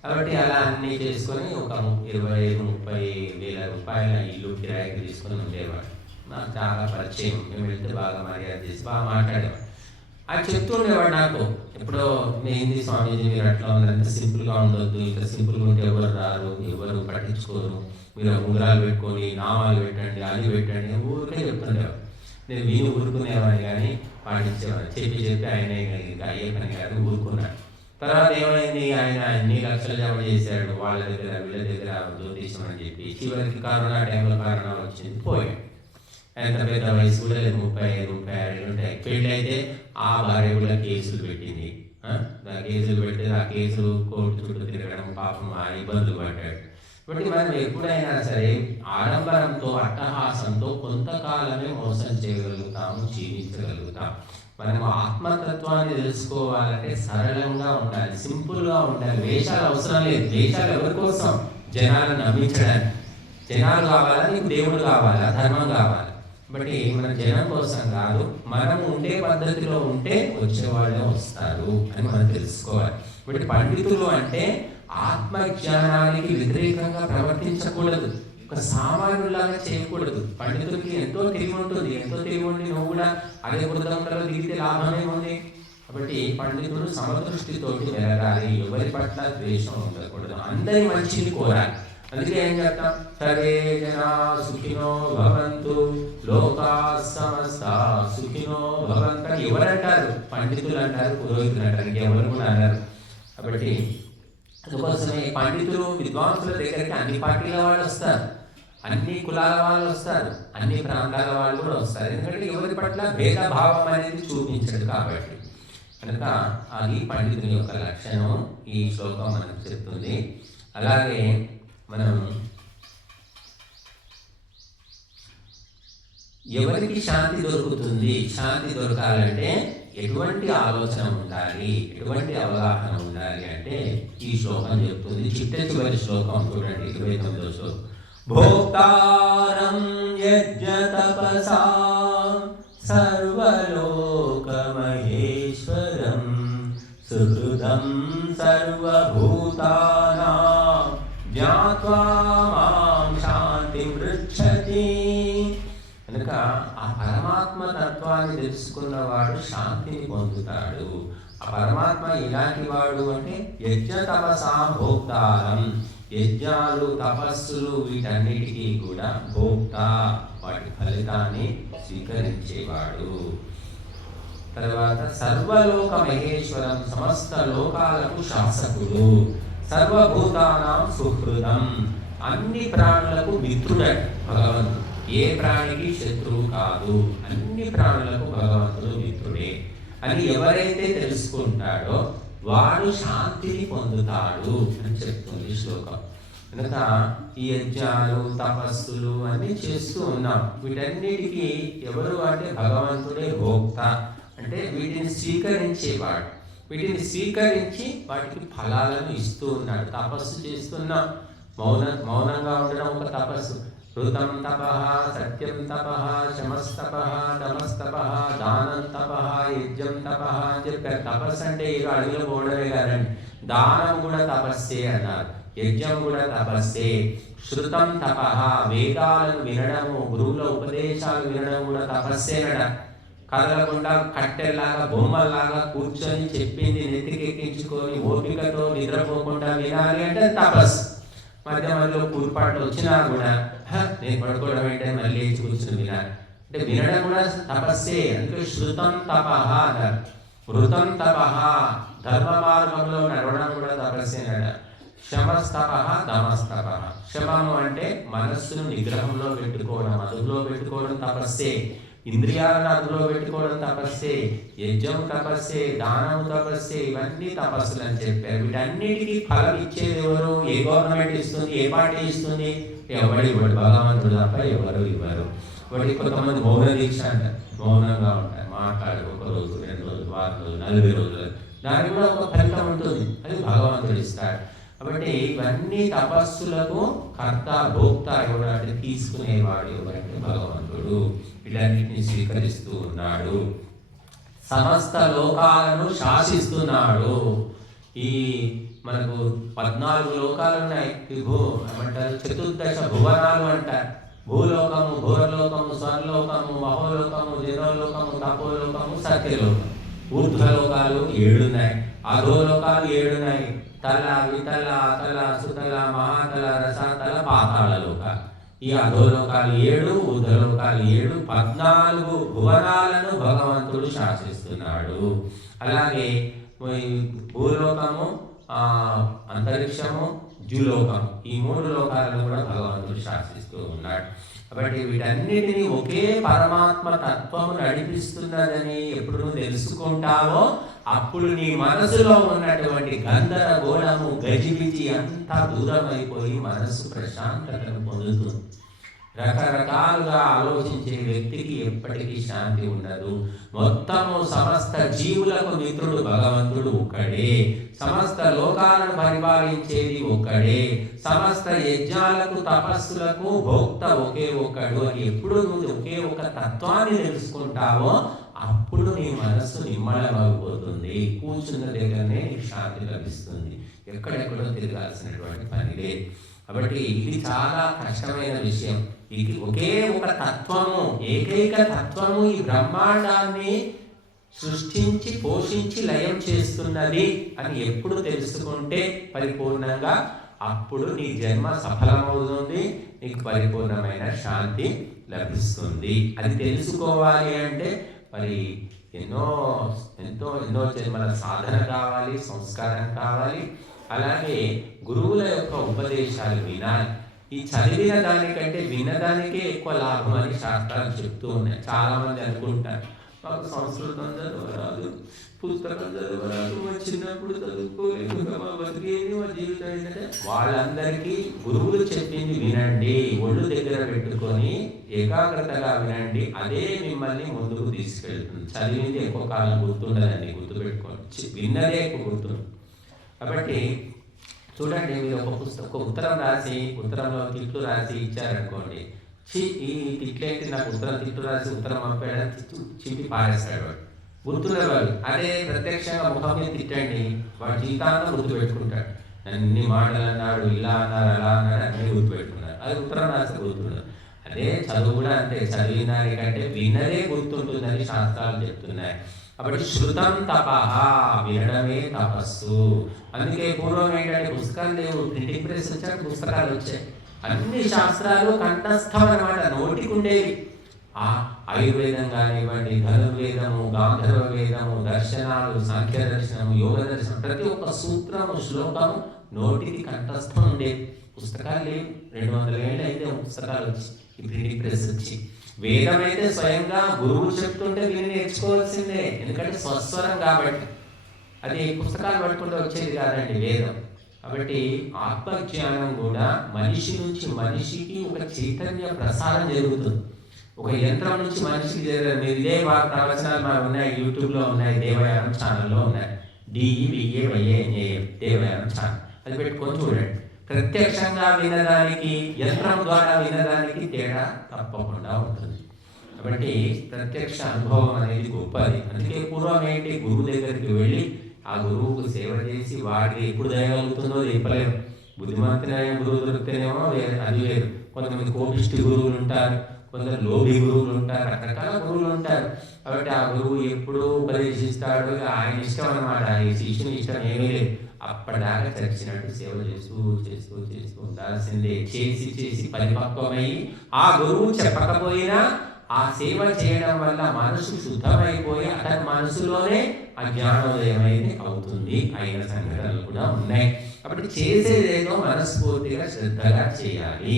కాబట్టి అలా అన్నీ చేసుకొని ఒక 25-30,000 ఇల్లు కిరాయికి తీసుకొని ఉండేవాడు. నాకు చాలా పరిచయం. మేము వెళ్తే బాగా మర్యాద చేసి బాగా మాట్లాడేవాడు. అది చెప్తుండేవాడు నాకు. ఎప్పుడో ఏంది స్వామీజీ మీరు అట్లా ఉన్నారంటే సింపుల్గా ఉండొద్దు, ఇంకా సింపుల్గా ఉంటే ఎవరు రారు, ఎవరు పట్టించుకోరు, మీరు ఉంగరాలు పెట్టుకొని నామాలు పెట్టండి, అది పెట్టండి, ఊరికే చెప్తుండేవాడు. నేను విని ఊరుకునేవాడిని కానీ పాటించేవాడిని. చెప్పి ఆయన ఇంకా అయ్యే పని కాదు, ఊరుకున్నాడు. తర్వాత ఏమైంది, ఆయన ఎన్ని లక్షలు జమ చేశాడు వాళ్ళ దగ్గర వీళ్ళ దగ్గర జ్యోతిషం అని చెప్పి. చివరికి కరోనా టైంలో కరోనా వచ్చింది, పోయాడు. ఎంత పెద్ద వయసు కూడా 35-36 ఉంటాయి. పెళ్ళి అయితే ఆ భార్య కూడా కేసులు పెట్టింది. కేసులు పెడితే ఆ కేసులు కోర్టు చుట్టూ తిరగడం, పాపం ఆ ఇబ్బందులు పడ్డాడు. కాబట్టి మనం ఎప్పుడైనా సరే ఆడంబరంతో, అట్టహాసంతో కొంతకాలమే మోసం చేయగలుగుతాము, జీవించగలుగుతాం. మనం ఆత్మతత్వాన్ని తెలుసుకోవాలంటే సరళంగా ఉండాలి, సింపుల్గా ఉండాలి. వేషాలు అవసరం లేదు. వేషాలు ఎవరి కోసం? జనాలను నమ్మించడానికి. జనాలు కావాలా, నీకు దేవుడు కావాలా, ధర్మం కావాలా? బట్టి మన జనం కోసం కాదు, మనం ఉండే పద్ధతిలో ఉంటే వచ్చేవాళ్ళే వస్తారు అని మనం తెలుసుకోవాలి. బట్టి పండితులు అంటే ఆత్మజ్ఞానానికి వ్యతిరేకంగా ప్రవర్తించకూడదు, ఒక సామాన్యులాగా చేయకూడదు. పండితుడికి ఎంతో తెలివి ఉంటుంది, ఎంతో తెలివి ఉండి నువ్వు కూడా అదే వృద్ధంలో దిగితే లాభమే ఉంది. కాబట్టి పండితుడు సమదృష్టితోటి వెలగాలి, ఎవరి పట్ల ద్వేషం ఉండకూడదు, అందరి మంచిని కోరాలి. అందుకే ఏం చెప్తాం, సర్వే జనా సుఖినో భవంతు లోకా సమస్తా సుఖినో భవంతు. ఎవరంటారు? పండితులు అంటారు, పురోహితులు అంటారు, ఎవరు కూడా అన్నారు. కాబట్టి అందుకోసమే పండితులు, విద్వాంసుల దగ్గరికి అన్ని పార్టీల వాళ్ళు వస్తారు, అన్ని కులాల వాళ్ళు వస్తారు, అన్ని ప్రాంతాల వాళ్ళు కూడా వస్తారు. ఎందుకంటే ఎవరి పట్ల భేదభావం అనేది చూపించడు కాబట్టి. కనుక అది పండితుని యొక్క లక్షణం ఈ శ్లోకం మనకు చెప్తుంది. అలాగే మనం ఎవరికి శాంతి దొరుకుతుంది? శాంతి దొరకాలంటే ఎటువంటి ఆలోచన ఉండాలి, ఎటువంటి అవగాహన ఉండాలి అంటే ఈ శ్లోకం చెప్తుంది. చివరి శ్లోకం చూడండి, 29వ శ్లోకం. భోక్తారం యజ్ఞ తపసా సర్వలోక మహేశ్వరం సుహృదం సర్వభూతానాం జ్ఞాత్వా మాం శాంతిం పృచ్ఛతి. కనుక ఆ పరమాత్మ తత్వాన్ని తెలుసుకున్నవాడు శాంతిని పొందుతాడు. ఆ పరమాత్మ ఇలాంటి వాడు అంటే యజ్ఞ తపసా భోక్తారం, యజ్ఞాలు తపస్సులు వీటన్నిటికీ కూడా భోక్త, వాటి ఫలితాన్ని స్వీకరించేవాడు. తర్వాత సర్వలోక మహేశ్వరం, సమస్త లోకాలకు శాసకుడు. సర్వభూతానాం సుహృదం, అన్ని ప్రాణులకు మిత్రుడట భగవంతుడు. ఏ ప్రాణికి శత్రువు కాదు, అన్ని ప్రాణులకు భగవంతుడు మిత్రుడే అని ఎవరైతే తెలుసుకుంటాడో వాడు శాంతిని పొందుతాడు అని చెప్తుంది శ్లోకం. కనుక ఈ యజ్ఞాలు తపస్సులు అన్నీ చేస్తూ ఉన్నాం. వీటన్నిటికీ ఎవరు అంటే భగవంతుడే భోక్త, అంటే వీటిని స్వీకరించేవాడు. వీటిని స్వీకరించి వాటికి ఫలాలను ఇస్తూ ఉన్నాడు. తపస్సు చేస్తున్నాం, మౌనంగా ఉండడం ఒక తపస్సు. ఋతం తపః, సత్యం తపః, శమస్తపః, దమస్తపః, దానం తపః, యజ్ఞం తపః అని చెప్పారు. తపస్సు అంటే ఏదో అడవిలో పోవడమే కాదండి, దానం కూడా తపస్సే అన్నారు, యజ్ఞం కూడా తపస్సే. శృతం తపః, వేదాలను వినడము, గురువుల ఉపదేశాలు వినడం కూడా తపస్సేనట. కదలకుండా కట్టెల్లాగా బొమ్మల్లాగా కూర్చొని చెప్పింది నెత్తికెక్కించుకొని ఓపికతో నిద్రపోకుండా వినాలి అంటే తపస్సు. మధ్య మధ్యలో కూర్పాట్లు వచ్చినా కూడా నేను పడుకోవడం ఏంటంటే మళ్ళీ కూర్చుని వినాలి అంటే వినడం కూడా తపస్సే. అందుకే శృతం తపః అన్నారు. వృతం తపః, ధర్మ మార్గంలో నడవడం కూడా తపస్సేనట. శమస్తపః, దమస్తపః. శమము అంటే మనస్సును నిగ్రహంలో పెట్టుకోవడం, అదుపులో పెట్టుకోవడం తపస్సే. ఇంద్రియాలను అదుపులో పెట్టుకోవడం తపస్సే. యజ్ఞం తపస్సే, దానం తపస్సే. ఇవన్నీ తపస్సులు అని చెప్పారు. వీటన్నిటికీ ఫలం ఇచ్చేది ఎవరు? ఏ గవర్నమెంట్ ఇస్తుంది, ఏ పార్టీ ఇస్తుంది? ఎవరు ఇవ్వడు, భగవంతుడు తప్ప ఎవరు ఇవ్వరు. వాటి కొంతమంది మౌన దీక్ష అంటారు, మౌనంగా ఉంటారు, మాట్లాడు 1 రోజు 2 రోజులు 4 రోజులు 40 రోజులు, దానికి కూడా ఒక ఫలితం ఉంటుంది, అది భగవంతుడు ఇస్తాడు. కాబట్టి ఇవన్నీ తపస్సులకు కర్త భోక్త ఎవరు అంటే తీసుకునేవాడు ఎవరంటే భగవంతుడు. వీటన్నిటిని స్వీకరిస్తూ ఉన్నాడు, సమస్త లోకాలను శాసిస్తున్నాడు. ఈ మనకు 14 లోకాలు ఉన్నాయి, ఏమంటారు, చతుర్దశ భువనాలు అంటారు. భూలోకము, భూరలోకము, స్వర్లోకము, మహోలోకము, జనోలోకము, తపోలోకము, సత్యలోకము. ఊర్ధ్వలోకాలు 7 ఉన్నాయి, అధోలోకాలు 7 ఉన్నాయి. తల, వితల, అతల, సుతల, మహాతల, రసాతల, పాతాళ లోకాలు. ఈ అధోలోకాలు 7, ఊర్ధ్వలోకాలు 7, 14 భువనాలను భగవంతుడు శాసిస్తున్నాడు. అలాగే భూలోకము, అంతరిక్షము, ద్యులోకము, ఈ 3 లోకాలను కూడా భగవంతుడు శాసిస్తూ ఉన్నాడు. కాబట్టి వీటన్నిటినీ ఒకే పరమాత్మ తత్వము నడిపిస్తున్నదని ఎప్పుడు నువ్వు తెలుసుకుంటావో అప్పుడు నీ మనసులో ఉన్నటువంటి గందరగోళము, గజిబిజి అంతా దూరం అయిపోయి మనసు ప్రశాంతతను పొందుతుంది. రకరకాలుగా ఆలోచించే వ్యక్తికి ఎప్పటికీ శాంతి ఉండదు. మొత్తము సమస్త జీవులకు మిత్రుడు భగవంతుడు ఒక్కడే, సమస్త లోకాలను పరిపాలించేది ఒక్కడే, సమస్త యజ్ఞాలకు తపస్సులకు భోక్త ఒకే ఒక్కడు అని ఎప్పుడు నువ్వు ఒకే ఒక తత్వాన్ని తెలుసుకుంటావో అప్పుడు నీ మనస్సు నిమ్మళమైపోతుంది. కూర్చున్న దగ్గరనే నీకు శాంతి లభిస్తుంది, ఎక్కడెక్కడో తిరగాల్సినటువంటి పని లేదు. కాబట్టి ఇది చాలా కష్టమైన విషయం. ఇది ఒకే ఒక తత్వము, ఏకైక తత్వము ఈ బ్రహ్మాండాన్ని సృష్టించి పోషించి లయం చేస్తున్నది అని ఎప్పుడు తెలుసుకుంటే పరిపూర్ణంగా అప్పుడు నీ జన్మ సఫలమవుతుంది, నీకు పరిపూర్ణమైన శాంతి లభిస్తుంది. అది తెలుసుకోవాలి అంటే మరి ఎన్నో జన్మల సాధన కావాలి, సంస్కారం కావాలి. అలాగే గురువుల యొక్క ఉపదేశాలు వినాలి. ఈ చదివిన దానికంటే విన్నదానికే ఎక్కువ లాభం అని శాస్త్రాలు చెప్తూ ఉన్నాయి. చాలా మంది అనుకుంటారు మాకు సంస్కృతం చదవరాదు, పుస్తకం చదవరాదు, మా చిన్నప్పుడు చదువుకోలేదు, మా బతికేది, మా జీవితం ఏంటంటే వాళ్ళందరికీ గురువులు చెప్పింది వినండి, ఒళ్ళు దగ్గర పెట్టుకొని ఏకాగ్రతగా వినండి. అదే మిమ్మల్ని ముందుకు తీసుకెళ్తుంది. చదివింది ఎక్కువ కాలం గుర్తుండదండి, గుర్తుపెట్టుకోండి. విన్నదే ఎక్కువ గుర్తుంది. కాబట్టి చూడండి, మీరు ఒక ఉత్తరం రాసి, ఉత్తరంలో తిట్లు రాసి ఇచ్చారనుకోండి, ఈ తిట్లేంటి, నాకు తిట్టు రాసి ఉత్తరం పంపాడని చింపి పారేస్తాడు వాడు, గుర్తున్నవాడు. అదే ప్రత్యక్షంగా ముఖం మీద తిట్టండి, వాడు జీవితాంతం గుర్తుపెట్టుకుంటాడు. అన్ని మాటలు అన్నాడు, ఇలా అన్నారు, అలా అన్నాడు, అన్నీ గుర్తుపెట్టుకున్నాడు. అది ఉత్తరం రాసి గుర్తున్నాడు. అదే చదువు కూడా అంతే, చదివిన దానికంటే విన్నదే గుర్తుంటుందని శాస్త్రాలు చెప్తున్నాయి. కాబట్టి శృతం తపః, వినడమే తపస్సు. అందుకే పూర్వం ఏంటంటే పుస్తకాలు లేవు, ప్రింటింగ్ ప్రెస్ వచ్చాక పుస్తకాలు వచ్చాయి. అన్ని శాస్త్రాలు కంఠస్థం అన్నమాట, నోటికి ఉండేవి. ఆ ఆయుర్వేదం కానివ్వండి, ధనుర్వేదము, గాంధర్వ వేదము, దర్శనాలు, సాంఖ్య దర్శనము, యోగ దర్శనం, ప్రతి ఒక్క సూత్రము, శ్లోకము నోటికి కంఠస్థం ఉండేవి. పుస్తకాలు లేవు. 200 ఏళ్ళు అయితే పుస్తకాలు వచ్చి, ఈ ప్రింటింగ్ ప్రెస్ వచ్చి. వేదం అయితే స్వయంగా గురువు చెప్తుంటే విని నేర్చుకోవాల్సిందే, ఎందుకంటే స్వస్వరం కాబట్టి. అది పుస్తకాలు పట్టుకుంటే వచ్చేది కాదండి వేదం. కాబట్టి ఆత్మజ్ఞానం కూడా మనిషి నుంచి మనిషికి ఒక చైతన్య ప్రసారం జరుగుతుంది. ఒక యంత్రం నుంచి మనిషికి జరగదు. మీరు ఇదే ప్రవచనాలు మాకు ఉన్నాయి, యూట్యూబ్లో ఉన్నాయి, దేవయానం ఛానల్లో ఉన్నాయి. DEVAYANAM దేవయానం ఛానల్, అది పెట్టుకొని చూడండి. ప్రత్యక్షంగా వినడానికి, యంత్రం ద్వారా వినడానికి తేడా తప్పకుండా ఉంటుంది. కాబట్టి ప్రత్యక్ష అనుభవం అనేది గొప్పది. అందుకే పూర్వం ఏంటి, గురువు దగ్గరికి వెళ్ళి ఆ గురువుకు సేవ చేసి వాడికి ఎప్పుడు దయగలుగుతుందో చెప్పలేము. బుద్ధిమంతులైన గురువు దొరికితేనేమో అది వేరు. కొంతమంది కోపిష్టి గురువులు ఉంటారు, కొందరు లోభి గురువులు ఉంటారు, రకరకాల గురువులు ఉంటారు. కాబట్టి ఆ గురువు ఎప్పుడు ఉపదేశిస్తాడు, ఆయన ఇష్టం అన్నమాట, ఈ శిష్యుని ఇష్టం ఏమీ లేదు. అప్పటిదాకా చచ్చినట్టు సేవ చేస్తూ చేస్తూ చేస్తూ ఉండాల్సిందే. చేసి చేసి పరిపక్వమై ఆ గురువు చెప్పకపోయినా ఆ సేవ చేయడం వల్ల మనసు శుద్ధమైపోయి అతని మనసులోనే ఆ జ్ఞానోదయం అనేది అవుతుంది. అయిన సంఘటనలు కూడా ఉన్నాయి. కాబట్టి చేసేదేదో మనస్ఫూర్తిగా శ్రద్ధగా చేయాలి.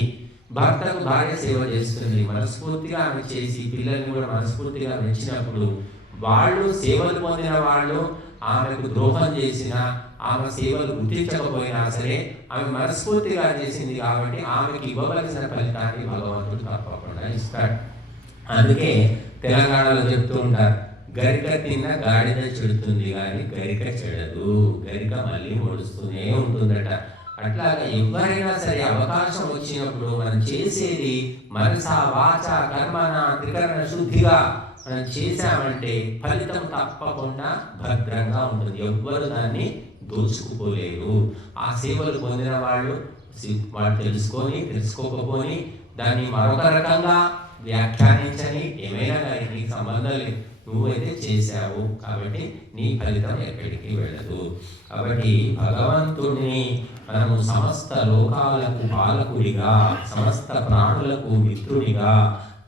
భర్తకు భార్య సేవ చేస్తుంది, మనస్ఫూర్తిగా ఆమె చేసి పిల్లల్ని కూడా మనస్ఫూర్తిగా మెచ్చినప్పుడు వాళ్ళు సేవలు పొందిన వాళ్ళు ఆమెకు ద్రోహం చేసినా, ఆమె సేవలు గుర్తించకపోయినా సరే ఆమె మనస్ఫూర్తిగా చేసింది కాబట్టి ఆమెకి ఇవ్వవలసిన ఫలితాన్ని భగవంతుడు తప్పకుండా ఇస్తాడు. అందుకే తెలంగాణలో చెప్తూ ఉంటారు, గరిక తిన్న గాడిద చెడుతుంది కానీ గరిక చెడదు, గరిక మళ్ళీ మొడుస్తూనే ఉంటుందట. అట్లాగా ఎవరైనా సరే అవకాశం వచ్చినప్పుడు మనం చేసేది మనస వాచ కర్మన త్రికరణ శుద్ధిగా మనం చేశామంటే ఫలితం తప్పకుండా భద్రంగా ఉంటుంది. ఎవ్వరు దాన్ని దోచుకుపోలేరు. ఆ సేవలు పొందిన వాళ్ళు తెలుసుకోకపోని దాన్ని మరొక రకంగా వ్యాఖ్యానించని, ఏమైనా కానీ నీకు సంబంధం లేదు, నువ్వైతే చేశావు కాబట్టి నీ ఫలితం ఎక్కడికి వెళ్ళదు. కాబట్టి భగవంతుడిని మనము సమస్త లోకాలకు పాలకుడిగా, సమస్త ప్రాణులకు మిత్రుడిగా,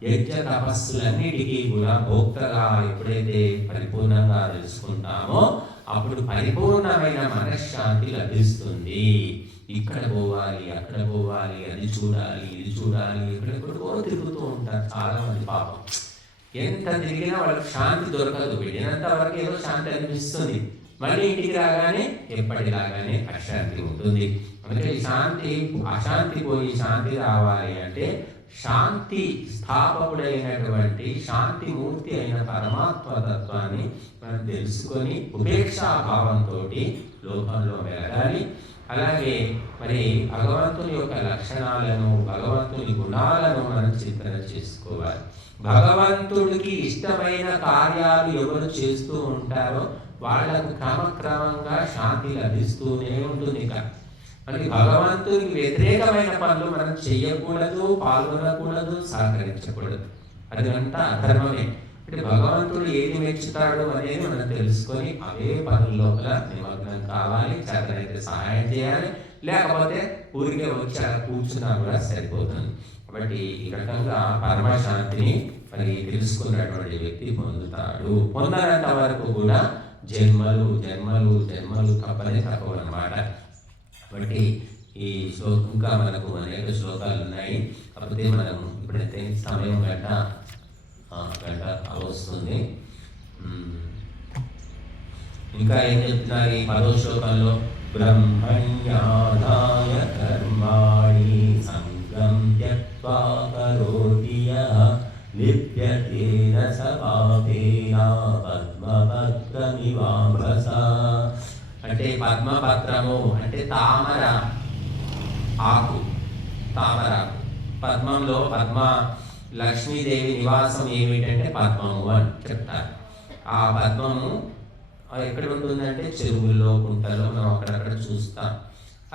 యజ్ఞ తపస్సులన్నిటికీ కూడా భోక్తగా ఎప్పుడైతే పరిపూర్ణంగా తెలుసుకుంటామో అప్పుడు పరిపూర్ణమైన మనశ్శాంతి లభిస్తుంది. ఇక్కడ పోవాలి, అక్కడ పోవాలి, అది చూడాలి, ఇది చూడాలి, ఎక్కడెక్కడికో తిరుగుతూ ఉంటారు చాలా మంది. పాపం ఎంత తిరిగినా వాళ్ళకి శాంతి దొరకదు. వెళ్ళినంత వరకు ఏదో శాంతి అనిపిస్తుంది, మళ్ళీ ఇంటికి రాగానే ఎప్పటిలాగానే అశాంతి ఉంటుంది. అందుకే శాంతి, అశాంతి పోయి శాంతి రావాలి అంటే శాంతి స్థాపకుడైనటువంటి శాంతిమూర్తి అయిన పరమాత్మ తత్వాన్ని మనం తెలుసుకొని ఉపేక్షాభావంతో లోకంలో మెలగాలి. అలాగే మరి భగవంతుని యొక్క లక్షణాలను, భగవంతుని గుణాలను మనం చింతన చేసుకోవాలి. భగవంతుడికి ఇష్టమైన కార్యాలు ఎవరు చేస్తూ ఉంటారో వాళ్లకు క్రమక్రమంగా శాంతి లభిస్తూనే ఉంటుంది. మరి భగవంతుడికి వ్యతిరేకమైన పనులు మనం చెయ్యకూడదు, పాల్గొనకూడదు, సహకరించకూడదు. అది అంతా అధర్మమే. అంటే భగవంతుడు ఏది మెచ్చుతాడు అనేది మనం తెలుసుకొని అవే పనుల లోపల నిమగ్నం కావాలి. చేతనైతే సహాయం చేయాలి, లేకపోతే ఊరికే వచ్చి అలా కూర్చున్నా కూడా సరిపోతుంది. కాబట్టి ఈ రకంగా పరమశాంతిని మరి తెలుసుకున్నటువంటి వ్యక్తి పొందుతాడు. పొందనంత వరకు కూడా జన్మలు జన్మలు జన్మలు తప్పనే తప్పవన్నమాట. కాబట్టి ఈ శ్లోకం ఇంకా మనకు అనేక శ్లోకాలు ఉన్నాయి. కాకపోతే మనం ఇప్పుడైతే సమయం గంట వస్తుంది. ఇంకా ఏం చెప్తున్నారు ఈ 10వ శ్లోకంలో? బ్రహ్మణ్యాదాయ కర్మాణి సంగం త్యక్త్వా కరోతి యః లిప్యతే న స పాపేన పద్మపత్రమివాంభసా. అంటే పద్మపత్రము అంటే తామర ఆకు, తామరాకు. పద్మంలో పద్మ లక్ష్మీదేవి నివాసం ఏమిటంటే పద్మము అని చెప్తారు. ఆ పద్మము ఎక్కడ ఉంటుందంటే చెరువుల్లో, కుంటలో మనం అక్కడక్కడ చూస్తాం.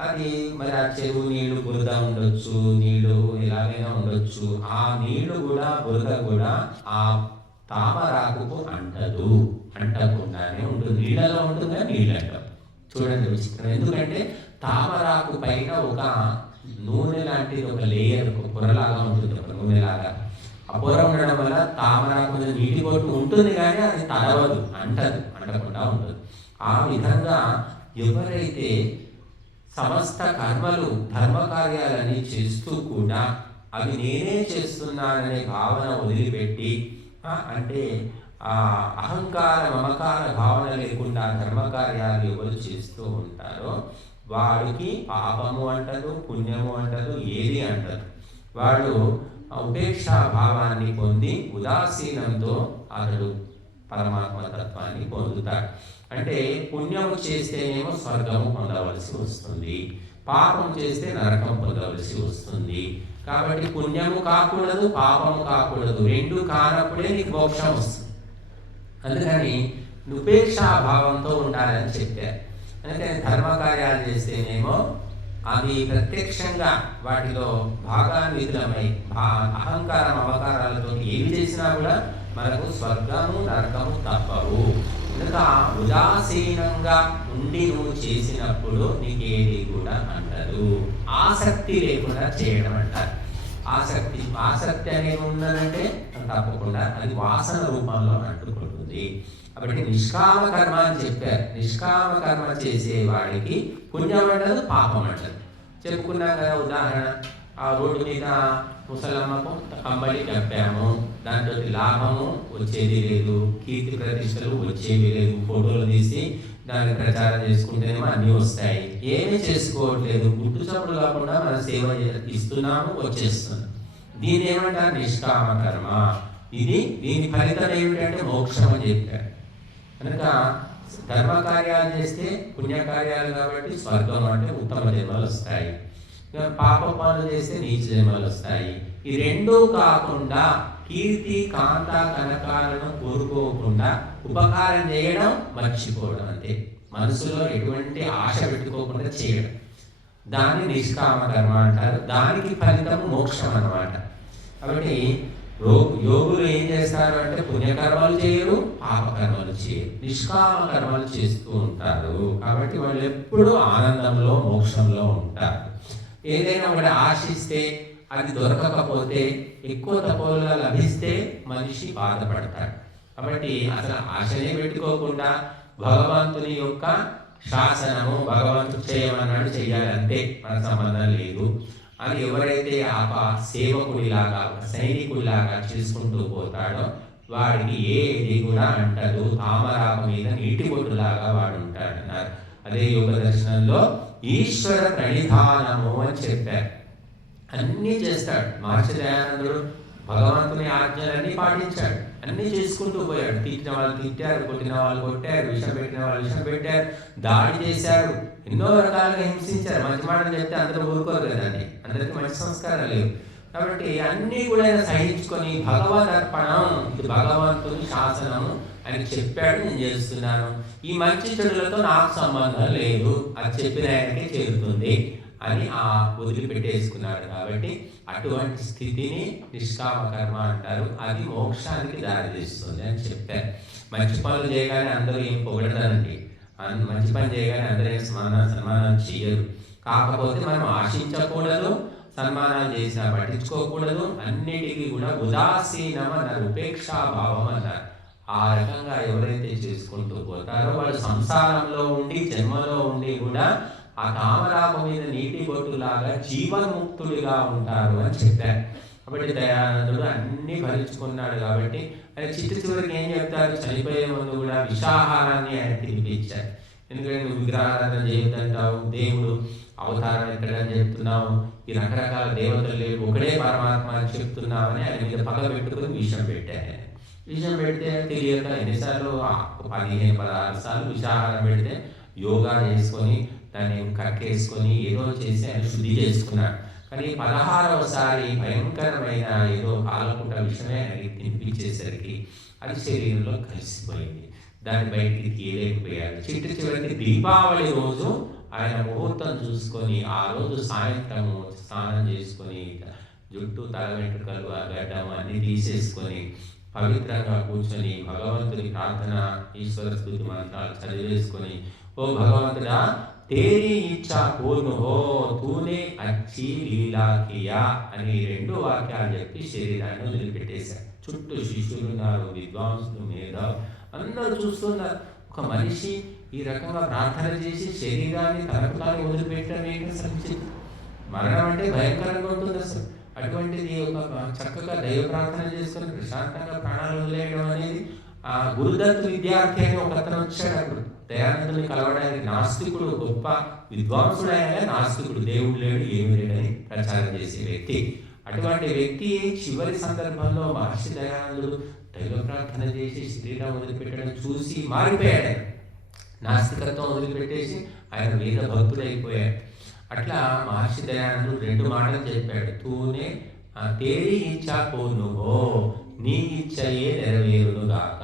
అది మరి ఆ చెరువు నీళ్లు బురద ఉండొచ్చు, నీళ్లు ఎలాగైనా ఉండొచ్చు. ఆ నీళ్లు కూడా బురద కూడా ఆ తామరాకుకు అంటదు, అంటకుండానే ఉంటుంది. నీళ్ళలో ఉంటుంది, నీళ్ళు అంటాం. చూడండి విచిత్రం. ఎందుకంటే తామరాకు పైన ఒక నూనె లాంటిది ఒక లేయర్, ఒక పొరలాగా ఉంటుంది, ఒక నూనెలాగా. ఆ పొర ఉండడం వల్ల తామరాకు మీద నీటి బొట్టు ఉంటుంది, కానీ అది తడవదు, అంటదు, అంటకుండా ఉంటుంది. ఆ విధంగా ఎవరైతే సమస్త కర్మలు, ధర్మ కార్యాలన్నీ చేస్తూ కూడా అవి నేనే చేస్తున్నాననే భావన వదిలిపెట్టి, అంటే ఆ అహంకార మమకార భావన లేకుండా ధర్మకార్యాలు ఎవరు చేస్తూ ఉంటారో వాడికి పాపము అంటదు, పుణ్యము అంటదు, ఏది అంటదు. వాడు ఉపేక్షా భావాన్ని పొంది ఉదాసీనంతో అతడు పరమాత్మ తత్వాన్ని పొందుతాడు. అంటే పుణ్యము చేస్తేనేమో స్వర్గము పొందవలసి వస్తుంది, పాపం చేస్తే నరకం పొందవలసి వస్తుంది. కాబట్టి పుణ్యము కాకూడదు, పాపము కాకూడదు, రెండు కానప్పుడే నీకు మోక్షం వస్తుంది. అందుకని ఉపేక్షాభావంతో ఉండాలని చెప్పారు. అందుకని ధర్మకార్యాలు చేస్తేనేమో అవి ప్రత్యక్షంగా వాటిలో భాగాన్వితులమై అహంకార మమకారాలతో ఏవి చేసినా కూడా మనకు స్వర్గము నరకము తప్పవు. కనుక ఉదాసీనంగా ఉండి నువ్వు చేసినప్పుడు నీకేది కూడా అంటదు. ఆసక్తి లేకుండా చేయడం అంటారు. ఆసక్తి అనేది ఉన్నదంటే తప్పకుండా అది వాసన రూపంలో అంటుకుంటుంది. కాబట్టి నిష్కామ కర్మ అని చెప్పారు. నిష్కామ కర్మ చేసే వాడికి పుణ్యం అంటదు, పాపం అంటదు. చెప్పుకున్నాం కదా ఉదాహరణ, ఆ రోడ్డు మీద ముసలమ్మకు కంబళి కప్పాము, దాంట్లో లాభము వచ్చేది లేదు, కీర్తి ప్రతిష్టలు వచ్చేవి లేదు. ఫోటోలు తీసి దాన్ని ప్రచారం చేసుకుంటేనేమో అన్నీ వస్తాయి. ఏమీ చేసుకోవట్లేదు, గుట్టు చప్పుడు కాకుండా మన సేవ ఇస్తున్నాము, వచ్చేస్తున్నాం. దీన్ని ఏమంటారు? నిష్కామ కర్మ. దీని ఫలితం ఏమిటంటే మోక్షం అని చెప్పారు. కనుక ధర్మకార్యాలు చేస్తే పుణ్యకార్యాలు కాబట్టి స్వర్గం అంటే ఉత్తమ జన్మలు వస్తాయి. పాప పనులు చేస్తే నీచ జన్మలు వస్తాయి. ఈ రెండూ కాకుండా కీర్తి కాంత కనకాలను కోరుకోకుండా ఉపకారం చేయడం మర్చిపోవడం, అంతే. మనసులో ఎటువంటి ఆశ పెట్టుకోకుండా చేయడం, దాన్ని నిష్కామ కర్మ అంటారు. దానికి ఫలితం మోక్షం అన్నమాట. కాబట్టి యోగులు ఏం చేస్తారు అంటే పుణ్యకర్మలు చేయరు, పాపకర్మలు చేయరు, నిష్కామ కర్మలు చేస్తూ ఉంటారు. కాబట్టి వాళ్ళు ఎప్పుడూ ఆనందంలో, మోక్షంలో ఉంటారు. ఏదైనా ఒకటి ఆశిస్తే అది దొరకకపోతే, ఎక్కువ తక్కువగా లభిస్తే మనిషి బాధపడతాడు. కాబట్టి అసలు ఆశనే పెట్టుకోకుండా భగవంతుని యొక్క శాసనము, భగవంతుడు చేయమన్నాడు చెయ్యాలంటే మన సంబంధం లేదు అని ఎవరైతే ఆ సేవకుడిలాగా, సైనికుడిలాగా చేసుకుంటూ పోతాడో వాడికి ఏది కూడా అంటదు. తామరాకు మీద నీటి బొట్టులాగా వాడు ఉంటాడన్నారు. అదే యోగ దర్శనంలో ఈశ్వర ప్రణిధానము అని చెప్పారు. అన్నీ చేస్తాడు. మహర్షి దయానందుడు భగవంతుని ఆజ్ఞలన్నీ పాటించాడు, అన్నీ చేసుకుంటూ పోయాడు. తిట్టిన వాళ్ళు తిట్టారు, కొట్టిన వాళ్ళు కొట్టారు, విషం పెట్టిన వాళ్ళు విషం పెట్టారు, దాడి చేశారు, ఎన్నో రకాలుగా హింసించారు. మంచి మాటలు చెప్తే అందరూ ఊరుకోరు కదండి, అందరికీ మంచి సంస్కారం లేవు. కాబట్టి అన్నీ కూడా ఆయన సహించుకొని భగవద్ అర్పణం, ఇది భగవంతుని శాసనము అని చెప్పాడు, నేను చేస్తున్నాను. ఈ మంచి చెడులతో నాకు సంబంధం లేదు, అది చెప్పిన ఆయనకే చేరుతుంది అని వదిలిపెట్టేసుకున్నాడు. కాబట్టి అటువంటి స్థితిని నిష్కామ కర్మ అంటారు. అది మోక్షానికి దారితీస్తుంది అని చెప్పారు. మంచి పనులు చేయగానే అందరూ ఏం పొగడతారండి, మంచి పని చేయగానే అందరూ ఏం సన్మానాలు చేయరు. కాకపోతే మనం ఆశించకూడదు, సన్మానాలు చేసినా పట్టించుకోకూడదు. అన్నిటికీ కూడా ఉదాసీనం అన్నారు, ఉపేక్షాభావం అన్నారు. ఆ రకంగా ఎవరైతే చేసుకుంటూ పోతారో వాళ్ళు సంసారంలో ఉండి, జన్మలో ఉండి కూడా ఆ తామరాకు మీద నీటి బొట్టులాగా జీవన్ముక్తుడిగా ఉంటారు అని చెప్పారు. కాబట్టి దయానందుడు అన్నీ భరించుకున్నాడు కాబట్టి ఆయన చివరికి ఏం చెప్తారు, చనిపోయే ముందు కూడా విషాహారాన్ని ఆయన తినిపించారు. ఎందుకంటే నువ్వు విగ్రహారాధన చేయొద్దంటావు, దేవుడు అవతారం ఎక్కడని చెప్తున్నావు, ఈ రకరకాల దేవతలు లేవు, ఒకడే పరమాత్మ అని చెప్తున్నావని ఆయన మీద పగ పెట్టుకుని విషం పెట్టారు. విషం పెడితే తెలియక ఎన్నిసార్లు 15-16 సార్లు విషాహారం పెడితే యోగా చేసుకొని దాన్ని కక్కేసుకొని ఏదో చేసి ఆయన శుద్ధి చేసుకున్నాడు. కానీ 16వసారి భయంకరమైన ఏదో కాలకుంట విషయమే ఆయనకి తినిపించేసరికి అది శరీరంలో కలిసిపోయింది. దాన్ని బయటికి తీయలేకపోయాడు. చివరికి దీపావళి రోజు ఆయన ముహూర్తం చూసుకొని ఆ రోజు సాయంత్రము స్నానం చేసుకొని జుట్టు, తల వెంట్రుకలు, ఆ గడ్డం అన్ని తీసేసుకొని పవిత్రంగా కూర్చొని భగవంతుని ప్రార్థన, ఈశ్వర స్తుతి మంత్రాలు చదివేసుకొని, ఓ భగవంతుడా తేరీ ఇచ్చా పూర్ణ హో తూనే అచ్చి లీలా కియా అని 2 వాక్యాలు చెప్పి శరీరాన్ని వదిలిపెట్టేశారు. చుట్టూ శిష్యులు ఉన్నారు, విద్వాంసులు, మేధావులు అందరూ చూస్తున్నారు. ఒక మనిషి ఈ రకంగా ప్రార్థన చేసి శరీరాన్ని తనకు తాను వదిలిపెట్టడం ఏంటి సంచితం. మరణం అంటే భయంకరంగా ఉంటుంది అసలు. అటువంటిది ఒక చక్కగా దైవ ప్రార్థన చేసుకొని ప్రశాంతంగా ప్రాణాలు వదిలేయడం అనేది, ఆ గురుదత్తు విద్యార్థి అని ఒక అతను వచ్చాడు అప్పుడు దయానందుని కలవడానికి. నాస్తికుడు, గొప్ప విద్వాంసుడు, ఆయన నాస్తికుడు, దేవుడు లేడు ఏమి లేడని ప్రచారం చేసే వ్యక్తి. అటువంటి వ్యక్తి చివరి సందర్భంలో మహర్షి దయానందుడు దైవ ప్రార్థన చేసి శరీరం వదిలిపెట్టడం చూసి మారిపోయాడు. నాస్తికత్వం వదిలిపెట్టేసి ఆయన వేద భక్తుడైపోయాడు. అట్లా మహర్షి దయానందుడు 2 మాటలు చెప్పాడు. తూనే తేరీ ఇచ్చా పూర్ణుహో, నీ ఇచ్చయే నెరవేరునుగాక,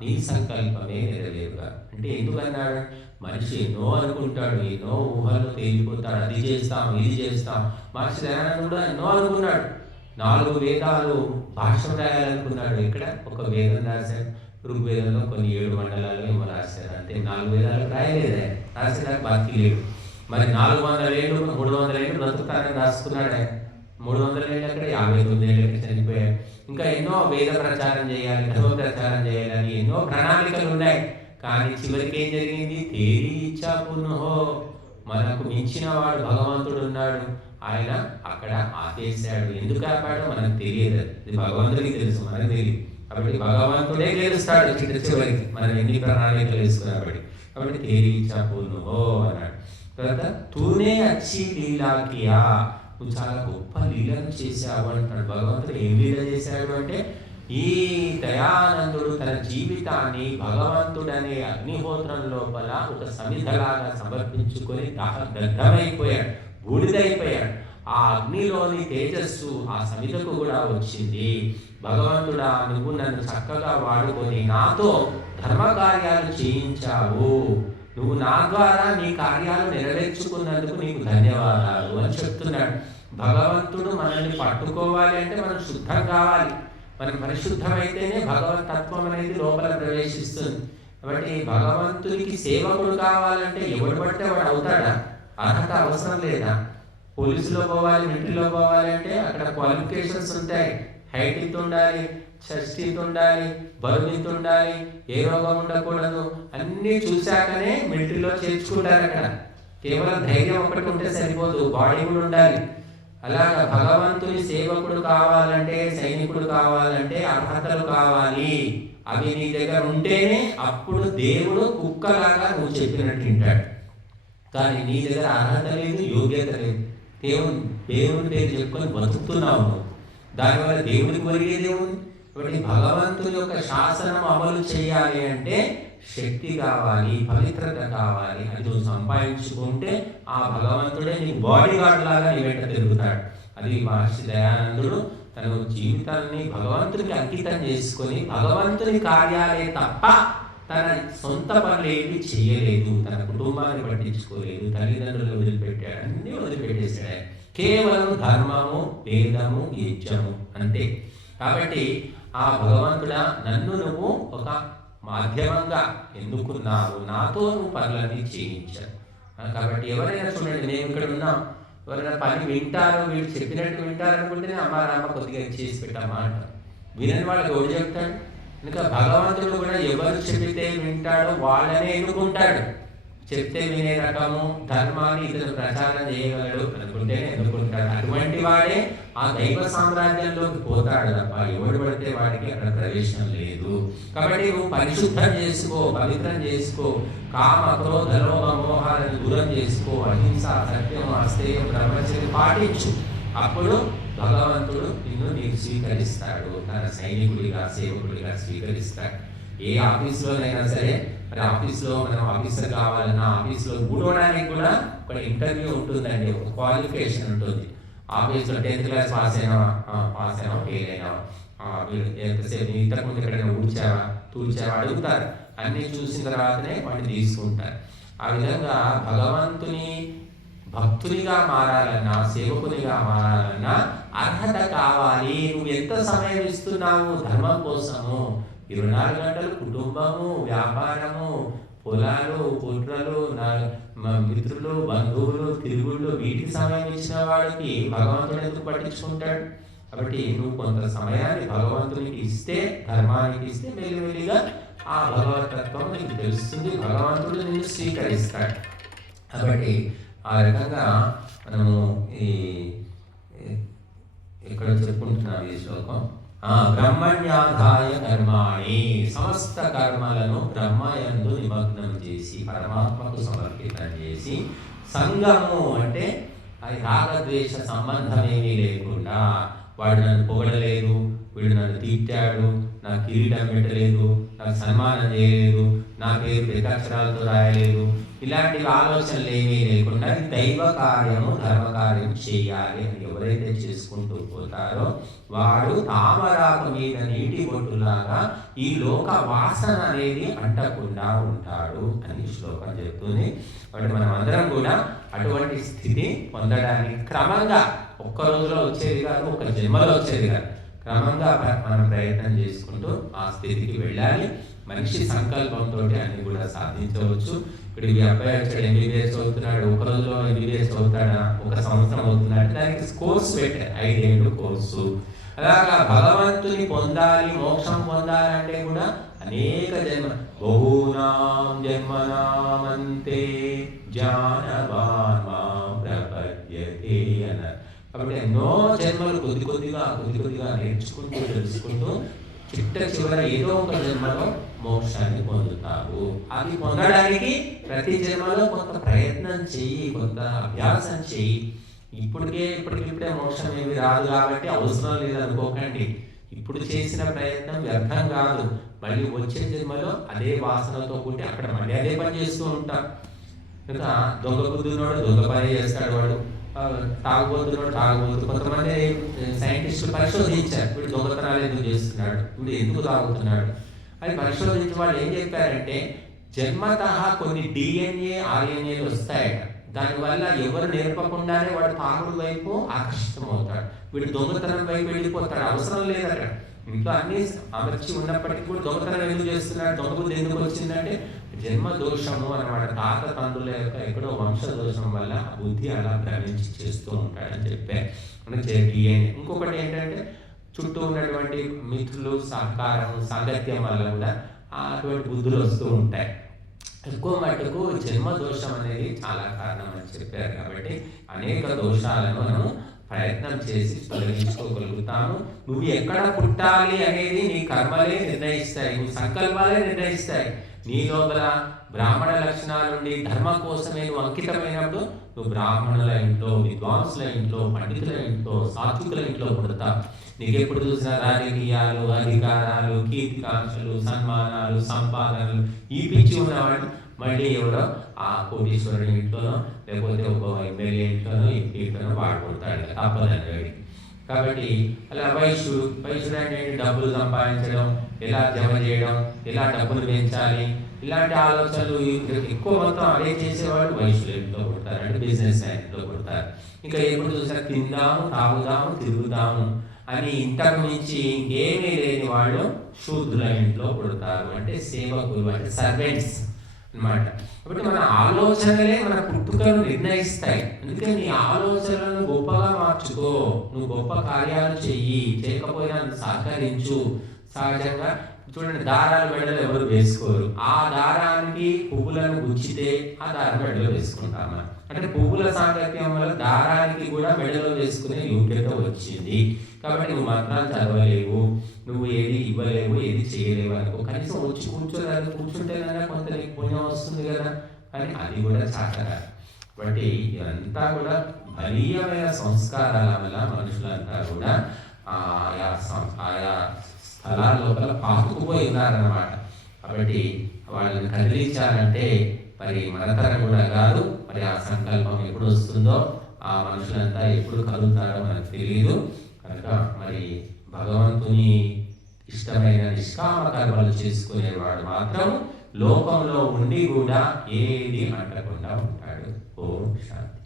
నీ సంకల్పమే నెరవేరుగా. అంటే ఎందుకన్నాడు, మనిషి ఎన్నో అనుకుంటాడు, ఎన్నో ఊహల్లో తేలిపోతాడు, అది చేస్తాం ఇది చేస్తాం. మహర్షి దయానందుడు కూడా ఎన్నో అనుకున్నాడు. 4 వేదాలు భాష్యం రాయాలనుకున్నాడు. ఇక్కడ ఒక వేదం రాశాడు. ఋగ్వేదంలో కొన్ని 7 మండలాలు ఏమో రాశారు. అంటే 4 వేదాలు రాయలేదే, రాసేదానికి బాకీ లేడు. మరి 400 ఏళ్ళు 300 ఏళ్ళు బ్రతుకుతానని రాసుకున్నాడు ఆయన. 300 ఏళ్ళు అక్కడ 59 ఏళ్ళకి చనిపోయాడు. ఇంకా ఎన్నో వేద ప్రచారం చేయాలి, ధర్మ ప్రచారం చేయాలని ఎన్నో ప్రణాళికలు ఉన్నాయి. కానీ చివరికి ఏం జరిగింది, తేరీ ఇచ్చా పునః, మనకు మించిన వాడు భగవంతుడు ఉన్నాడు, ఆయన అక్కడ ఆపేశాడు. ఎందుకు ఆపాడో మనకు తెలియదు, ఇది భగవంతుడికి తెలుసు, మనకు తెలియదు. కాబట్టి భగవంతుడే గెలుస్తాడు చివరికి, మనం ఎన్ని ప్రణాళికలు వేసుకున్నప్పటికీ. కాబట్టి తేరీ ఇచ్చా పునః అన్నాడు. తర్వాత తూనే అచ్చి లీలా కియా, నువ్వు చాలా గొప్ప లీలను చేశావు అంటున్నాడు. భగవంతుడు ఏం లీల చేశాడు అంటే, ఈ దయానందుడు తన జీవితాన్ని భగవంతుడనే అగ్నిహోత్రం లోపల ఒక సమిధలాగా సమర్పించుకొని దగ్ధమైపోయాడు, బూడిదైపోయాడు. ఆ అగ్నిలోని తేజస్సు ఆ సమిధకు కూడా వచ్చింది. భగవంతుడా, నువ్వు నన్ను చక్కగా వాడుకొని నాతో ధర్మ కార్యాలు చేయించావు, నువ్వు నా ద్వారా నీ కార్యాలు నెరవేర్చుకున్నందుకు నీకు ధన్యవాదాలు అని చెప్తున్నాడు. భగవంతుడు మనల్ని పట్టుకోవాలి అంటే మనం శుద్ధం కావాలి. మనం పరిశుద్ధమైతేనే భగవత్ తత్వం అనేది లోపల ప్రవేశిస్తుంది. కాబట్టి భగవంతునికి సేవకుడు కావాలంటే ఎవడు పడితే వాడు అవుతాడా? అర్హత అవసరం లేదా? పోలీసులో పోవాలి, మిలిటరీలో పోవాలి అంటే అక్కడ క్వాలిఫికేషన్స్ ఉంటాయి. హైట్ ఇంత ఉండాలి, చెస్ట్ ఇంత ఉండాలి, బరువు ఇంత ఉండాలి, ఏ రోగం ఉండకూడదు, అన్నీ చూశాకనే మిలిటరీలో చేర్చుకుంటారు. అక్కడ కేవలం ధైర్యం ఒకటి ఉంటే సరిపోదు, బాడీ కూడా ఉండాలి. అలాగా భగవంతుని సేవకుడు కావాలంటే, సైనికుడు కావాలంటే అర్హతలు కావాలి. అవి నీ దగ్గర ఉంటేనే అప్పుడు దేవుడు కుక్కలాగా నువ్వు చెప్పినట్టు వింటాడు. కానీ నీ దగ్గర అర్హత లేదు, యోగ్యత లేదు, దేవుని పేరు చెప్పుకొని బతుకుతున్నావు నువ్వు. దానివల్ల దేవుడికి ఒరిగేదే ఉంది. కాబట్టి భగవంతుని యొక్క శాసనం అమలు చేయాలి అంటే శక్తి కావాలి, పవిత్రత కావాలి. అది నువ్వు సంపాదించుకుంటే ఆ భగవంతుడే నీ బాడీ గార్డ్ లాగా నీ వెంట తిరుగుతాడు. అది మహర్షి దయానందుడు తన జీవితాన్ని భగవంతునికి అంకితం చేసుకొని భగవంతుని కార్యాలే తప్ప తన సొంత పనులు ఏమి చేయలేదు, తన కుటుంబాన్ని పట్టించుకోలేదు, తల్లిదండ్రులను వదిలిపెట్టాడు, అన్నీ వదిలిపెట్టేశాడు. కేవలం ధర్మము, వేదము, యజ్ఞము అంతే. కాబట్టి ఆ భగవంతుడా, నన్ను నువ్వు ఒక మాధ్యమంగా ఎన్నుకున్నావు, నాతో నువ్వు పనులన్నీ చేయించావు. కాబట్టి ఎవరైనా చూడండి, మేము ఇక్కడ ఉన్నాం, ఎవరైనా పని వింటారో, వీళ్ళు చెప్పినట్టు వింటారనుకుంటేనే అమ్మ రామ కొద్దిగా చేసి పెట్టామా అంటారు. వినని వాళ్ళకి ఎవడు చెప్తాడు? ఇంకా భగవంతుడు కూడా ఎవరు చెబితే వింటాడో వాళ్ళనే ఎన్నుకుంటాడు. చెప్తే వినే రకము, ధర్మాన్ని ఇతను ప్రచారం చేయగలడు అనుకుంటేనే ఎన్నుకుంటాడు. అటువంటి వాడే ఆ దైవ సామ్రాజ్యంలోకి పోతాడు తప్ప ఎవడు పడితే వాడికి అక్కడ ప్రవేశం లేదు. కాబట్టి నువ్వు పరిశుద్ధం చేసుకో, పవిత్రం చేసుకో, కామ క్రోధ లోభ మోహాలను దూరం చేసుకో, అహింస సత్యం అస్థేయం బ్రహ్మచర్యం పాటించు. అప్పుడు భగవంతుడు నీకు స్వీకరిస్తాడు, తన సైనికుడిగా సేవకుడిగా స్వీకరిస్తాడు. ఏ ఆఫీస్లోనైనా సరే, మరి ఆఫీస్లో మనం ఆఫీసర్ కావాలన్నా ఆఫీస్లో కూడడానికి కూడా ఒక ఇంటర్వ్యూ ఉంటుందండి, ఒక క్వాలిఫికేషన్ ఉంటుంది. ఆఫీస్లో 10th క్లాస్ పాస్ అయినావా ఫెయిల్ అయినావా, ఎంతసేపు ఇంతకుముందు ఎక్కడైనా ఊడ్చావా తూర్చావా అడుగుతారు. అన్నీ చూసిన తర్వాతనే వాటిని తీసుకుంటారు. ఆ విధంగా భగవంతుని భక్తునిగా మారాలన్నా సేవకునిగా మారాలన్నా అర్హత కావాలి. నువ్వు ఎంత సమయం ఇస్తున్నావు ధర్మం కోసము? 24 గంటలు కుటుంబము, వ్యాపారము, పొలాలు, పుట్రలు, మిత్రులు, బంధువులు, తిరుగుళ్ళు, వీటికి సమయం ఇచ్చిన వాడికి భగవంతుడు ఎందుకు పట్టించుకుంటాడు? కాబట్టి నువ్వు కొంత సమయాన్ని భగవంతునికి ఇస్తే, ధర్మానికి ఇస్తే మెల్లిమెల్లిగా ఆ భగవతత్వం నీకు తెలుస్తుంది, భగవంతుడు నిన్ను స్వీకరిస్తాడు. కాబట్టి ఆ రకంగా మనము ఇక్కడ చెప్పుకుంటున్నాం ఈ శ్లోకం. బ్రహ్మణ్యాధాయ కర్మాణి, సమస్త కర్మలను బ్రహ్మయందు నిమగ్నం చేసి పరమాత్మకు సమర్పితం చేసి, సంగము అంటే అది రాగద్వేష సంబంధం ఏమీ లేకుండా, వాడు నన్ను పొగడలేదు, వీడు నన్ను తిట్టాడు, నాకు కిరీటం పెట్టలేదు, నాకు సన్మానం చేయలేదు, నా పేరు పెద్దక్షరాలతో రాయలేదు, ఇలాంటి ఆలోచనలు ఏమీ లేకుండా దైవ కార్యము ధర్మ కార్యం చేయాలి అని ఎవరైతే చేసుకుంటూ పోతారో వాడు తామరాకు మీద నీటి బొట్టులాగా ఈ లోక వాసన అనేది అంటకుండా ఉంటాడు అని శ్లోకం చెప్తుంది. కాబట్టి మనం అందరం కూడా అటువంటి స్థితి పొందడానికి క్రమంగా ఒక్క రోజులో వచ్చేది కాదు, ఒక జన్మలో వచ్చేది కాదు, క్రమంగా మనం ప్రయత్నం చేసుకుంటూ ఆ స్థితికి వెళ్ళాలి. మనిషి సంకల్పంతో అన్ని కూడా సాధించవచ్చు. ఇప్పుడు ఈ అబ్బాయి వచ్చాడు, MBBS చదువుతున్నాడు, ఒక రోజులో MBBS చదువుతాడా, ఒక సంవత్సరం అవుతున్నాడు, దానికి కోర్సు పెట్టారు, 5 ఏళ్ళు కోర్సు. అలాగా భగవంతుని పొందాలి, మోక్షం పొందాలంటే కూడా అనేక జన్మ, బహూనాం జన్మనామంతే జ్ఞానవాన్ మాం ప్రపద్యతే అన్నారు. కాబట్టి ఎన్నో జన్మలు కొద్ది కొద్దిగా నేర్చుకుంటూ తెలుసుకుంటూ చిట్ట చివర ఏదో ఒక జన్మలో మోక్షాన్ని పొందుతావు. అది పొందడానికి ప్రతి జన్మలో కొంత ప్రయత్నం చెయ్యి, కొంత అభ్యాసం చెయ్యి. ఇప్పటికిప్పుడే మోక్షం ఏమి రాదు కాబట్టి అవసరం లేదనుకోకండి. ఇప్పుడు చేసిన ప్రయత్నం వ్యర్థం కాదు. మళ్ళీ వచ్చే జన్మలో అదే వాసనతో కూడి అక్కడ మళ్ళీ అదే పని చేస్తూ ఉంటాం. ఇంకా దొంగ బుద్ధున్నాడు దొంగ పని చేస్తాడు, వాడు తాగుబోతు. కొంతమంది సైంటిస్టులు పరిశోధించారు, వీడు దొంగతనాలు ఎందుకు చేస్తున్నాడు, వీడు ఎందుకు తాగుతున్నాడు అని పరిశోధించి వాళ్ళు ఏం చెప్పారంటే, జన్మతః కొన్ని DNA RNAలు వస్తాయట. దానివల్ల ఎవరు నేర్పకుండానే వాడు తాగుడు వైపు ఆకర్షితమవుతాడు, వీడు దొంగతనం వైపు వెళ్ళిపోతాడు. అవసరం లేదట, ఇంట్లో అన్ని అమర్చి ఉన్నప్పటికీ కూడా దొంగతనం ఎందుకు చేస్తున్నాడు, దొంగ బుద్ధి ఎందుకు వచ్చిందంటే జన్మ దోషము అన్నమాట. తాత తండ్రుల యొక్క ఎక్కడో వంశ దోషం వల్ల ఆ బుద్ధి అలా భ్రమించి చేస్తూ ఉంటాడని చెప్పారు. ఇంకొకటి ఏంటంటే చుట్టూ ఉన్నటువంటి మిత్రులు, సహకారం, సాంగత్యం వల్ల కూడా అటువంటి బుద్ధులు వస్తూ ఉంటాయి. ఎక్కువ మటుకు జన్మ దోషం అనేది చాలా కారణం అని చెప్పారు. కాబట్టి అనేక దోషాలను మనము ప్రయత్నం చేసి తొలగించుకోగలుగుతాము. నువ్వు ఎక్కడ పుట్టాలి అనేది నీ కర్మలే నిర్ణయిస్తాయి, నీ సంకల్పాలే నిర్ణయిస్తాయి. నీ లోపల బ్రాహ్మణ లక్షణాలుండి ధర్మం కోసమే నువ్వు అంకితమైనప్పుడు నువ్వు బ్రాహ్మణుల ఇంట్లో, విద్వాంసుల ఇంట్లో, పండితుల ఇంట్లో, సాత్వికుల ఇంట్లో పుడతావు. నీకెప్పుడు చూసిన రాజకీయాలు, అధికారాలు, కీర్తికాంక్షలు, సన్మానాలు, సంపాదనలు ఈ పిచ్చి ఉన్నవాడు మళ్ళీ ఎవరో ఆ కోటీశ్వరుడి ఇంట్లోనో లేకపోతే ఒక ఎమ్మెల్యే ఇంట్లోనో ఎంపీ ఇంట్లోనో వాడుకుంటాడు, తప్పదని వాడికి. కాబట్టి అలా వైశ్యుడు అంటే డబ్బులు సంపాదించడం, ఎలా జమ చేయడం, ఎలా డబ్బులు పెంచాలి, ఇలాంటి ఆలోచనలు ఎక్కువ మొత్తం అవే చేసేవాడు వైశ్యుల ఇంట్లో పుడతారు, అంటే బిజినెస్ ఇంట్లో పుడతారు. ఇంకా ఎప్పుడు చూసినా తిందాము, తాగుదాము, తిరుగుదాము అని ఇంతకు మించి ఇంకేమీ లేని వాళ్ళు శూద్రుల ఇంట్లో పుడతారు, అంటే సేవకులు, అంటే సర్వెంట్స్ అన్నమాట. కాబట్టి మన ఆలోచనలే మన పుట్టుకను నిర్ణయిస్తాయి. అందుకే నీ ఆలోచనలను గొప్పగా మార్చుకో, నువ్వు గొప్ప కార్యాలు చెయ్యి, చేయకపోయినా సహకరించు. సహజంగా చూడండి, దారాలు మెడలు ఎవరు వేసుకోరు. ఆ దారానికి పువ్వులను గుచ్చితే ఆ దారం మెడలో వేసుకుంటామా? అంటే పువ్వుల సాంగత్యం వల్ల దారానికి కూడా మెడలో వేసుకునే యోగ్యత వచ్చింది. కాబట్టి నువ్వు మంత్రాలు చదవలేవు, నువ్వు ఏది ఇవ్వలేవు, ఏది చేయలేవు అనుకో. కనీసం వచ్చి కూర్చోలేదు, కూర్చుంటేనైనా కొంత నీకు పుణ్యం వస్తుంది కదా అని అది కూడా చాటరా. కాబట్టి ఇదంతా కూడా బలీయమైన సంస్కారాల వల్ల మనుషులంతా కూడా ఆయా స్థలాల లోపల పాతుకుపోయి ఉన్నారన్నమాట. కాబట్టి వాళ్ళని కదిలించాలంటే మరి మన తరం కూడా కాదు, మరి ఆ సంకల్పం ఎప్పుడు వస్తుందో, ఆ మనుషులంతా ఎప్పుడు కలుగుతారో మనకు తెలియదు. కనుక మరి భగవంతుని ఇష్టమైన నిష్కామ కర్మలు చేసుకునేవాడు మాత్రం లోకంలో ఉండి కూడా ఏది అంటకుండా ఉంటాడు. ఓం శాంతి.